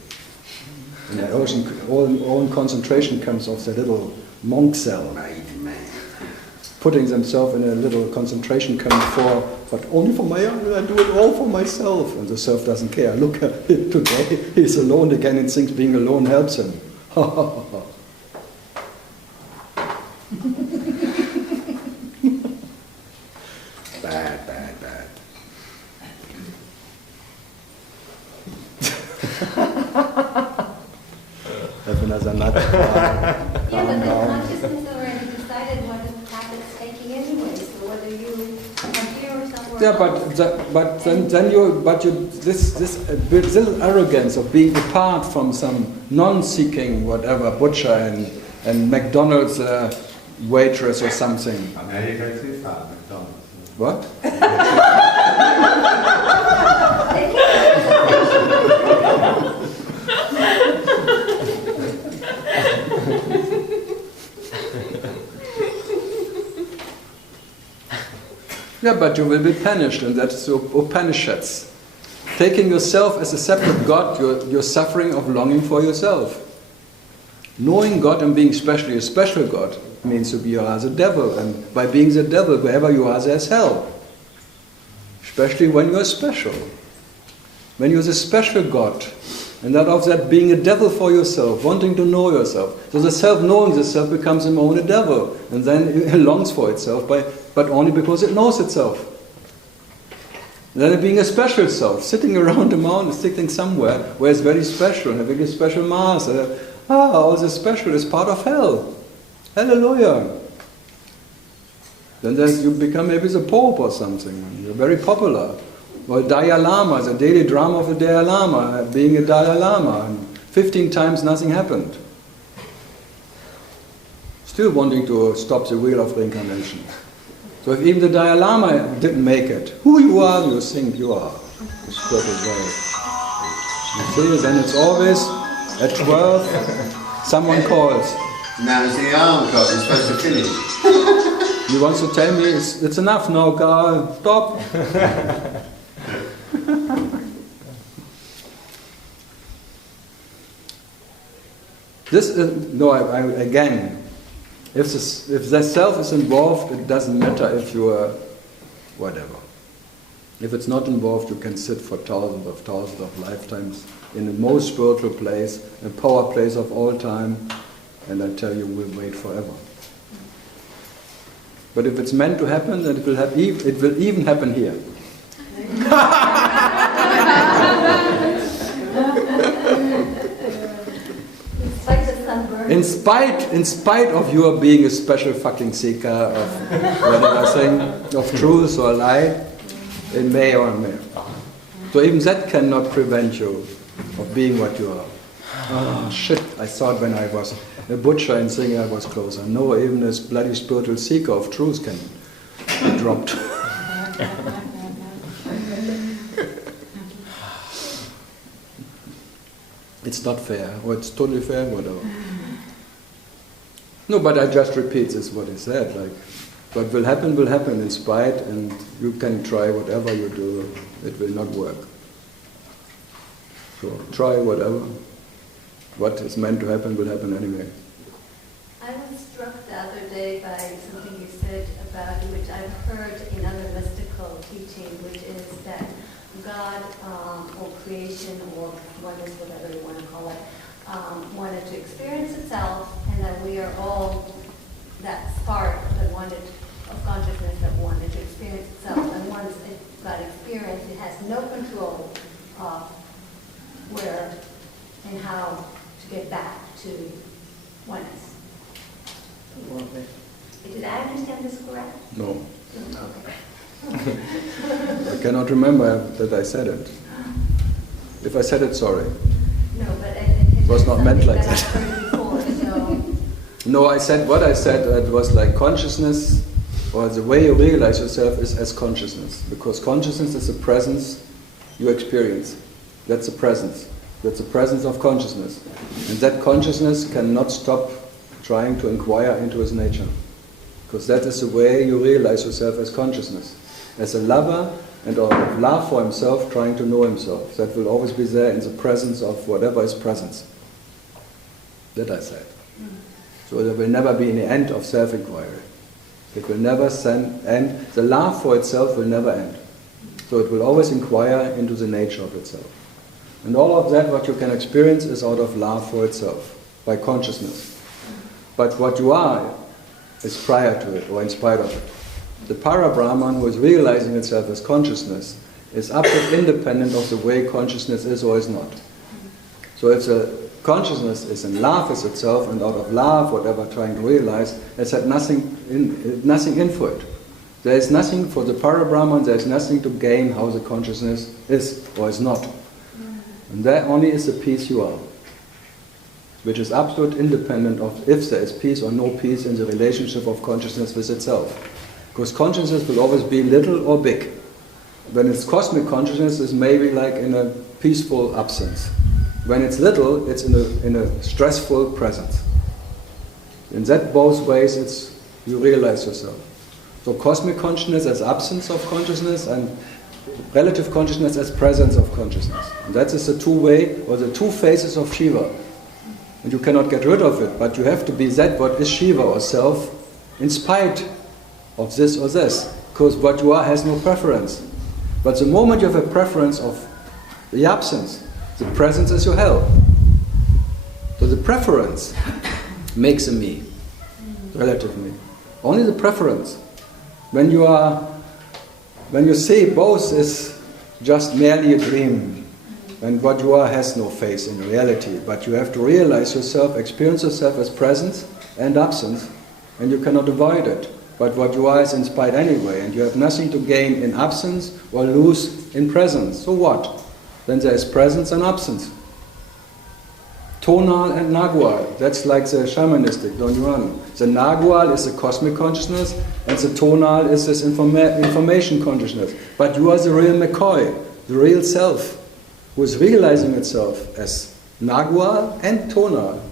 In their own concentration camps of their little monk cell. Putting themselves in a little concentration camp but only for I do it all for myself. And the self doesn't care. Look, today he's alone again and thinks being alone helps him. Bad. Have another nut. Yeah, but the consciousness already decided what the path it's taking anyway. So whether you are here or somewhere. Yeah, this little arrogance of being apart from some non-seeking whatever butcher and McDonald's waitress or something. I mean, you go too far, McDonald's. What? Yeah, but you will be punished, and that's the Upanishads. Taking yourself as a separate God, you're suffering of longing for yourself. Knowing God and being especially a special God means you are the devil, and by being the devil, wherever you are, there's hell. Especially when you're special. When you're the special God, and out of that being a devil for yourself, wanting to know yourself. So the self-knowing the self becomes a own a devil, and then it longs for itself, but only because it knows itself. And then it being a special self, sitting around the mountain, sitting somewhere where it's very special, and having a special mass. All the special is part of hell. Hallelujah. Then you become maybe the Pope or something. You're very popular. Or Dalai Lama, the daily drama of a Dalai Lama, being a Dalai Lama. And 15 times nothing happened. Still wanting to stop the wheel of reincarnation. So if even the Dalai Lama didn't make it, who you are, you think you are. The spiritual way. You see, then it's always at 12, someone calls. Now it's the alarm clock, you're supposed to finish. He wants to tell me it's enough now, Carl, stop. This is, again, if the self is involved, it doesn't matter if you are whatever. If it's not involved, you can sit for thousands of lifetimes in the most spiritual place, a power place of all time, and I tell you, we'll wait forever. But if it's meant to happen, then it will even happen here. In spite of your being a special fucking seeker of whatever thing, of truth or lie, it may or may. So even that cannot prevent you of being what you are. Oh shit, I thought when I was a butcher and thinking I was closer. No, even this bloody spiritual seeker of truth can be dropped. it's not fair, or it's totally fair, whatever. No, but I just repeat this what he said, like, what will happen in spite, and you can try whatever you do, it will not work. So try whatever. What is meant to happen will happen anyway. I was struck the other day by something you said about, which I've heard in other mystical teaching, which is that God, or creation, or oneness, whatever you want to call it, wanted to experience itself, and that we are all that spark that wanted, of consciousness that wanted to experience itself. And once it got experienced, it has no control of where and how to get back to oneness. Did I understand this correct? No. Okay. I cannot remember that I said it. If I said it, sorry. No, but it was not meant like that. I've heard before, so. No, I said what I said. It was like consciousness, or the way you realize yourself is as consciousness, because consciousness is the presence you experience. That's the presence. That's the presence of consciousness, and that consciousness cannot stop trying to inquire into its nature, because that is the way you realize yourself as consciousness, as a lover and of love for himself, trying to know himself. That will always be there in the presence of whatever is presence. That I said. So there will never be any end of self-inquiry. It will never end. The love for itself will never end. So it will always inquire into the nature of itself. And all of that, what you can experience, is out of love for itself, by consciousness. But what you are is prior to it, or in spite of it. The para-Brahman, who is realizing itself as consciousness, is absolutely independent of the way consciousness is or is not. So if the consciousness is in love with itself, and out of love, whatever trying to realize, it's had nothing in for it. There is nothing for the para-Brahman, there is nothing to gain how the consciousness is or is not. And that only is the peace you are, which is absolutely independent of if there is peace or no peace in the relationship of consciousness with itself. Because consciousness will always be little or big. When it's cosmic consciousness, it's maybe like in a peaceful absence. When it's little, it's in a stressful presence. In that both ways, you realize yourself. So cosmic consciousness as absence of consciousness, and relative consciousness as presence of consciousness. And that is the two-way, or the two faces of Shiva. And you cannot get rid of it, but you have to be that what is Shiva or self, in spite of this or this. Because what you are has no preference. But the moment you have a preference of the absence, the presence is your hell. So the preference makes a me, relative me. Only the preference. When you see both is just merely a dream, and what you are has no face in reality, but you have to realize yourself, experience yourself as presence and absence, and you cannot avoid it. But what you are is in spite anyway, and you have nothing to gain in absence or lose in presence. So what? Then there is presence and absence. Tonal and Nagual, that's like the shamanistic, Don Juan. The Nagual is the cosmic consciousness, and the tonal is this information consciousness. But you are the real McCoy, the real self, who is realizing itself as Nagual and tonal,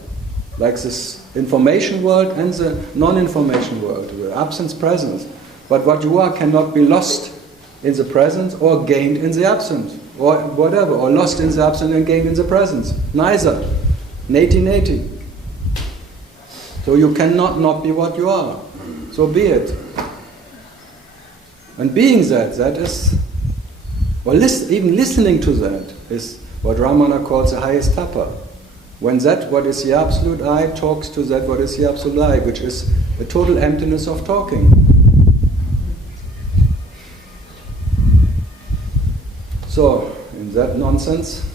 like this information world and the non-information world, the absence-presence. But what you are cannot be lost in the presence or gained in the absence, or whatever, or lost in the absence and gained in the presence. Neither. Neti. So you cannot not be what you are. So be it. And being that is, or even listening to that, is what Ramana calls the highest tapa. When that what is the absolute I talks to that what is the absolute I, which is a total emptiness of talking. So, in that nonsense,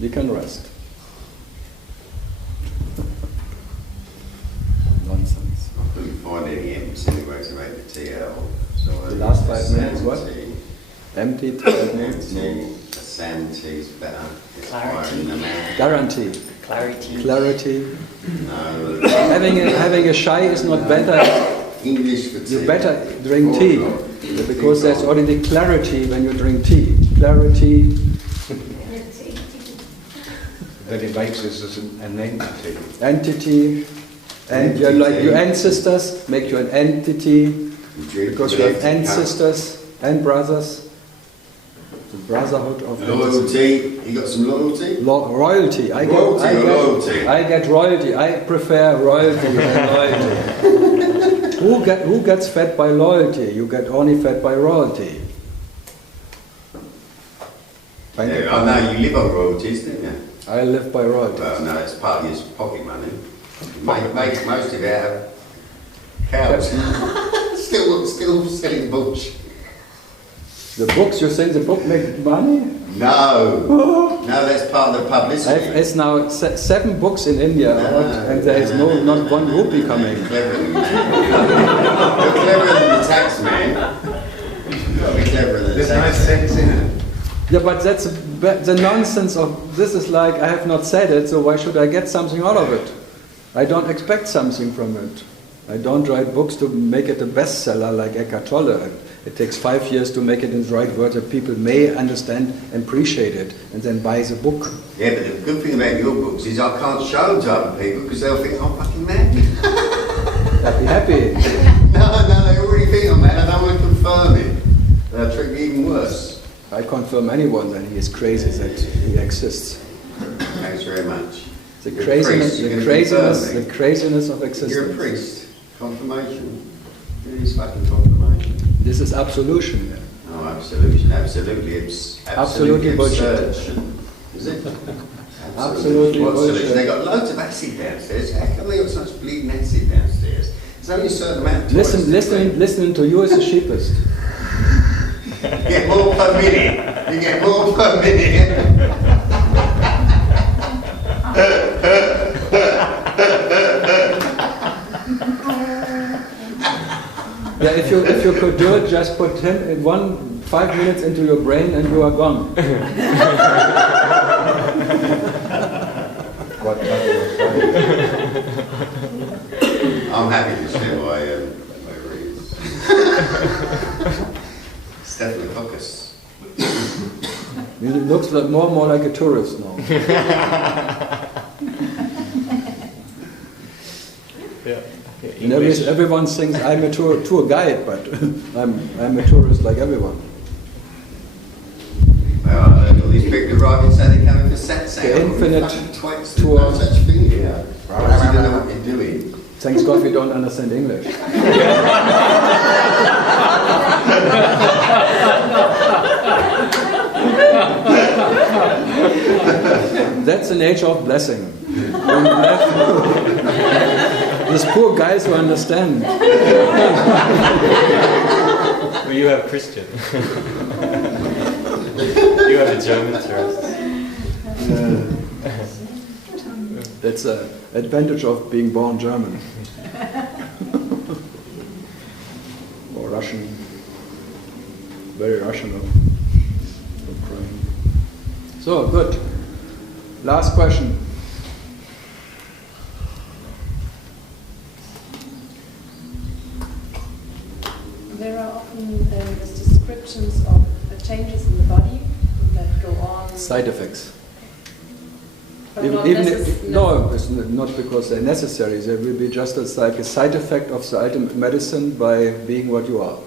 we can rest. Nonsense. I couldn't find any M's anyway to make the TL. So The last 5 minutes, what? Empty, Empty. Sanity's better. Clarity. Guarantee. Clarity. Clarity. No. Having a shy is not better. English for tea. You better drink tea, because there's already clarity when you drink tea. Clarity. Then it makes us as an entity. Entity, and you're like your ancestors make you an entity because you have ancestors and brothers. The brotherhood of loyalty. You got some loyalty? Royalty. I get royalty. I prefer royalty than loyalty. Who gets fed by loyalty? You get only fed by royalty. Yeah, I know you live on royalties, don't you? I live by royalties. Well, no, it's part of your pocket money. Make most of it out of cows. still selling books. The books, you think the book makes money? No. No, that's part of the publicity. It's now 7 books in India, and there is not one rupee coming. You're cleverer than You're cleverer than the tax man. You've got to be cleverer than the tax man. There's nice sense in it. Yeah, but that's the nonsense of this is like I have not said it, so why should I get something out of it? I don't expect something from it. I don't write books to make it a bestseller like Eckhart Tolle. It takes 5 years to make it in the right words that people may understand and appreciate it, and then buy the book. Yeah, but the good thing about your books is I can't show them to other people because they'll think I'm fucking mad. Happy. No, they already think I'm mad. I don't want to confirm it. They'll treat me even worse. I confirm anyone that he is crazy that he exists. Thanks very much. The craziness of existence. You're a priest. Confirmation. It is fucking confirmation. This is absolution. Oh, absolution. Absolutely bullshit. Is it? Absolutely bullshit. They got loads of acid downstairs. How come they got such bleeding acid downstairs? There's only a certain amount of Listening to you is the cheapest. You get more per minute. Yeah, if you could do it, just put 5 minutes into your brain and you are gone. I'm happy to share my reads. Staphylococcus. It looks like more and more like a tourist now. And everyone thinks I'm a tour guide, but I'm a tourist like everyone. Well, all these people arriving saying they're coming for satsang. The infinite tour. No such thing here. You don't know what you're doing. Thanks God we don't understand English. That's the nature of blessing. These poor guys who understand. Well, you have Christian. You have a German church. That's an advantage of being born German. Or Russian. Very Russian of Ukraine. So, good. Last question. There are often these descriptions of the changes in the body that go on. Side effects. But Even not if, no, it's not because they're necessary. They will be just as like a side effect of the ultimate medicine by being what you are.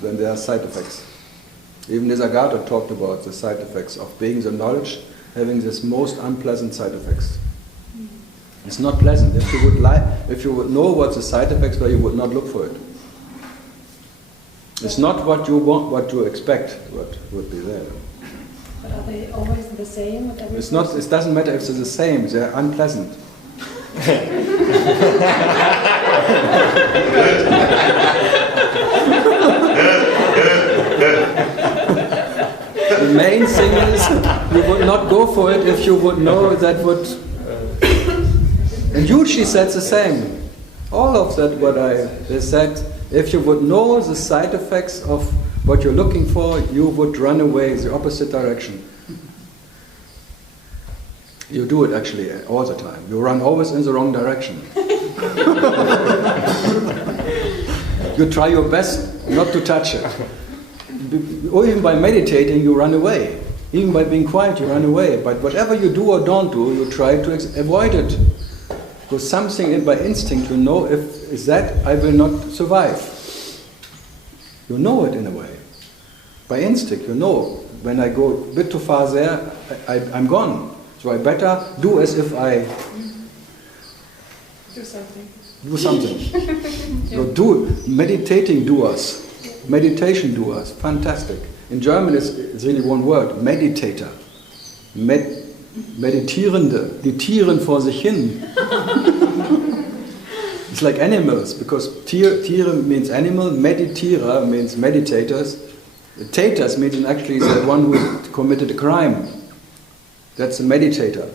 Then there are side effects. Even Nisargadatta talked about the side effects of being the knowledge, having this most unpleasant side effects. It's not pleasant. If you would know what the side effects were, you would not look for it. It's not what you want, what you expect, what would be there. But are they always the same with every It's not. It doesn't matter if they're the same. They're unpleasant. The main thing is you would not go for it if you would know that would. And Yuchi said the same. All of that they said. If you would know the side effects of what you're looking for, you would run away the opposite direction. You do it actually all the time. You run always in the wrong direction. You try your best not to touch it. Or even by meditating, you run away. Even by being quiet, you run away. But whatever you do or don't do, you try to avoid it. Because something by instinct, you know, if is that, I will not survive. You know it in a way. By instinct, you know, when I go a bit too far there, I'm gone. So I better do as if I Do something. do something. So meditating doers. Meditation doers, fantastic. In German it's really one word, meditator. Meditierende, die tieren vor sich hin. It's like animals, because Tiere means animal, meditierer means meditators. Taters means actually the one who committed a crime. That's a meditator.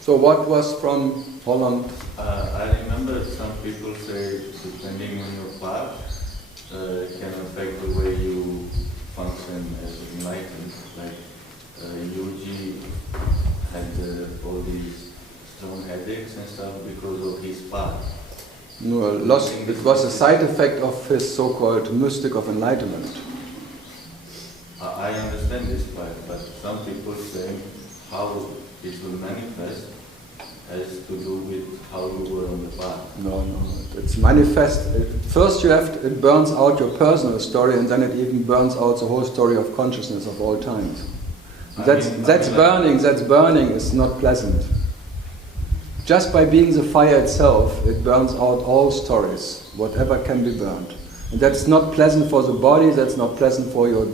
So what was from Holland? I remember some people say, depending on your path, can affect the way you function as enlightened. Like Yuji had all these strong headaches and stuff because of his path. No, it was a side effect of his so-called mystic of enlightenment. I understand this part, but some people say how it will manifest has to do with how you were on the path. No, it's manifest. First it burns out your personal story, and then it even burns out the whole story of consciousness of all times. That's burning is not pleasant. Just by being the fire itself, it burns out all stories, whatever can be burned. And that's not pleasant for the body, that's not pleasant for your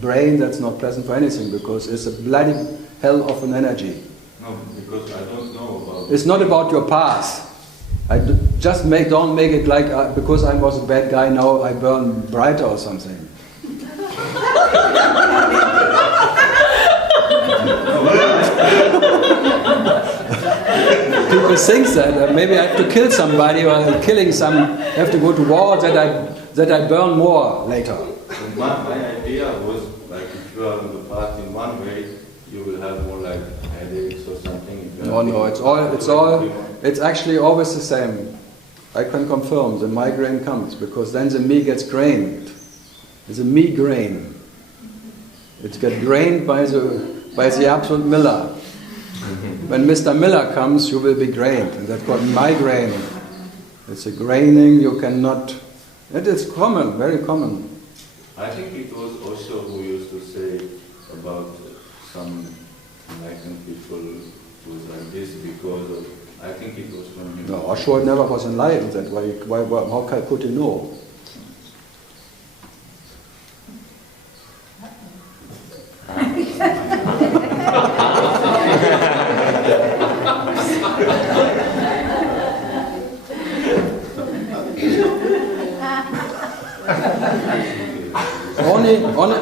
brain, that's not pleasant for anything, because it's a bloody hell of an energy. No, because I don't know about... It's not about your past. Don't make it like, because I was a bad guy, now I burn brighter or something. People think that maybe I have to kill somebody, or killing some, have to go to war, that I burn more later. My idea was like if you are on the path in one way, you will have more like headaches or something. No, it's actually always the same. I can confirm the migraine comes because then the me gets grained. It's a me grain. It gets grained by the absolute Miller. When Mr. Miller comes, you will be grained, and that's called migraine. It's a graining you cannot. It is common, very common. I think it was Osho who used to say about some enlightened people was like this because of. I think it was from him. No, Osho never was enlightened. That how could he know?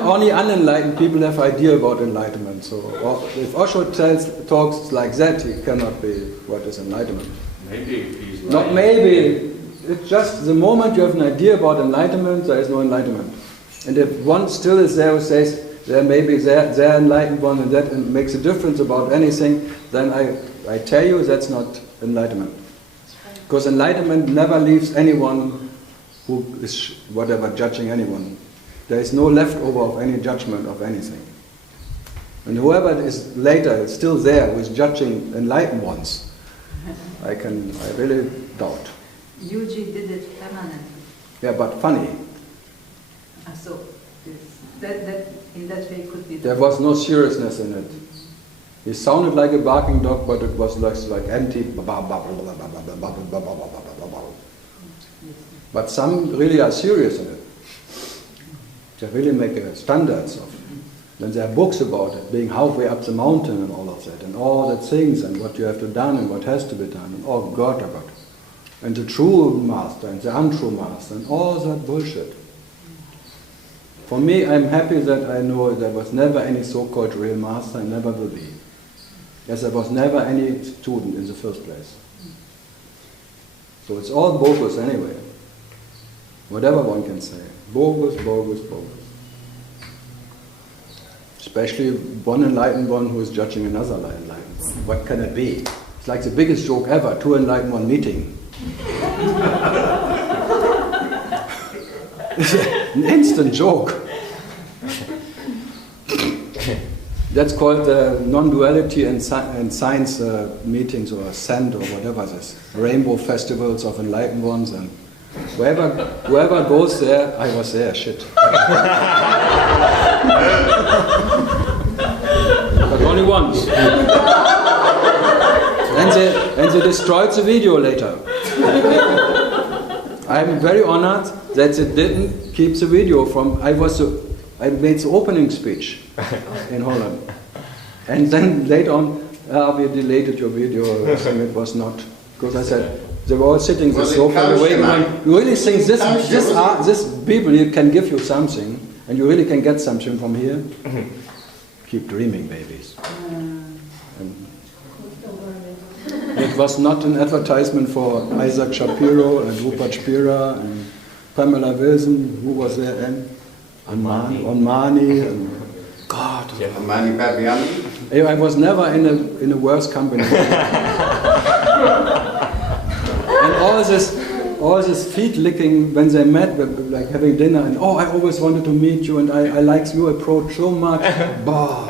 Only unenlightened people have idea about enlightenment. So if Osho talks like that, he cannot be what is enlightenment. Maybe he's right. Not maybe. It's just the moment you have an idea about enlightenment, there is no enlightenment. And if one still is there who says there may be their enlightened one and that makes a difference about anything, then I tell you that's not enlightenment. Because enlightenment never leaves anyone who is whatever judging anyone. There is no leftover of any judgment of anything. And whoever is later still there who is judging enlightened ones, I really doubt. Yuji did it permanently. Yeah, but funny. So that in that way could be. There was no seriousness in it. He sounded like a barking dog, but it was like empty. But some really are serious in it. They really make standards of it. Then there are books about it, being halfway up the mountain and all of that, and all the things, and what you have to do and what has to be done, and oh God. And the true master and the untrue master, and all that bullshit. For me, I'm happy that I know there was never any so-called real master and never will be. As there was never any student in the first place. So it's all bogus anyway. Whatever one can say. Bogus, bogus, bogus. Especially one enlightened one who is judging another enlightened one. What can it be? It's like the biggest joke ever, two enlightened one meeting. It's an instant joke. That's called non-duality and science meetings, or SEND, or whatever this. Rainbow Festivals of Enlightened Ones, and whoever goes there, I was there, shit. But only once. And they destroyed the video later. I'm very honored that they didn't keep the video from. I made the opening speech in Holland, and then later on, we deleted your video. It was not, because I said they were all sitting the sofa waiting. You really think this people can give you something, and you really can get something from here? Keep dreaming, babies. It was not an advertisement for Isaac Shapiro and Rupert Spira and Pamela Wilson, who was there, and Mani, and God. Mani Babiani? I was never in a worse company. And all this feet licking when they met, like having dinner, and I always wanted to meet you, and I like your approach so much. Bah.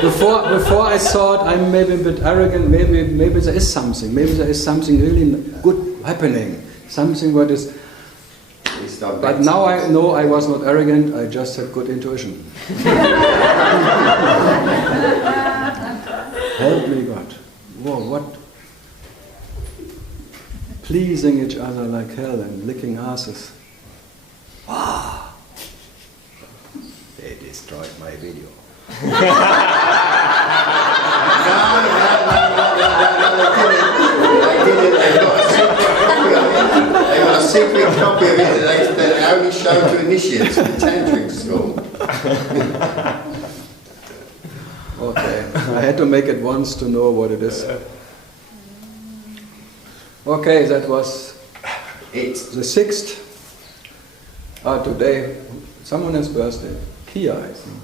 Before I thought I'm maybe a bit arrogant, maybe there is something really good happening, something what is. But now I know I was not arrogant, I just had good intuition. Help me, God. Whoa, what? Pleasing each other like hell and licking asses. Wow. They destroyed my video. No, they got a secret copy of it that they only show to initiates in tantric school. Okay, I had to make it once to know what it is. Okay, that was it. The 6th. Today, someone's birthday. Kia, I think.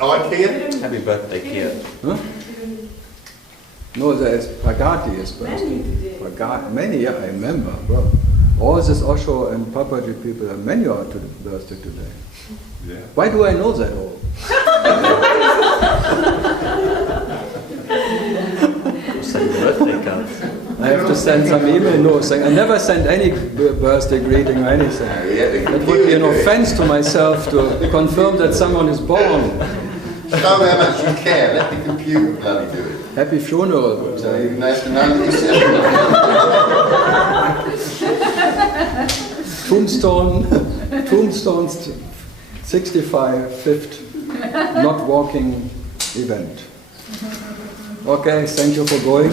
Oh, Kia? Happy birthday, Kia. Huh? No, there's Pagati's birthday. Many, I remember. Well, all this Osho and Papaji people, many are to the birthday today. Yeah. Why do I know that all? Send birthday cards. I have to send some email notes saying I never send any birthday greeting or anything. That would be an offense to myself to confirm that someone is born. Show how much you care. Let the computer bloody do it. Happy funeral. So you have to know yourself. Tombstone's 65, 5th not walking event. Okay, thank you for going.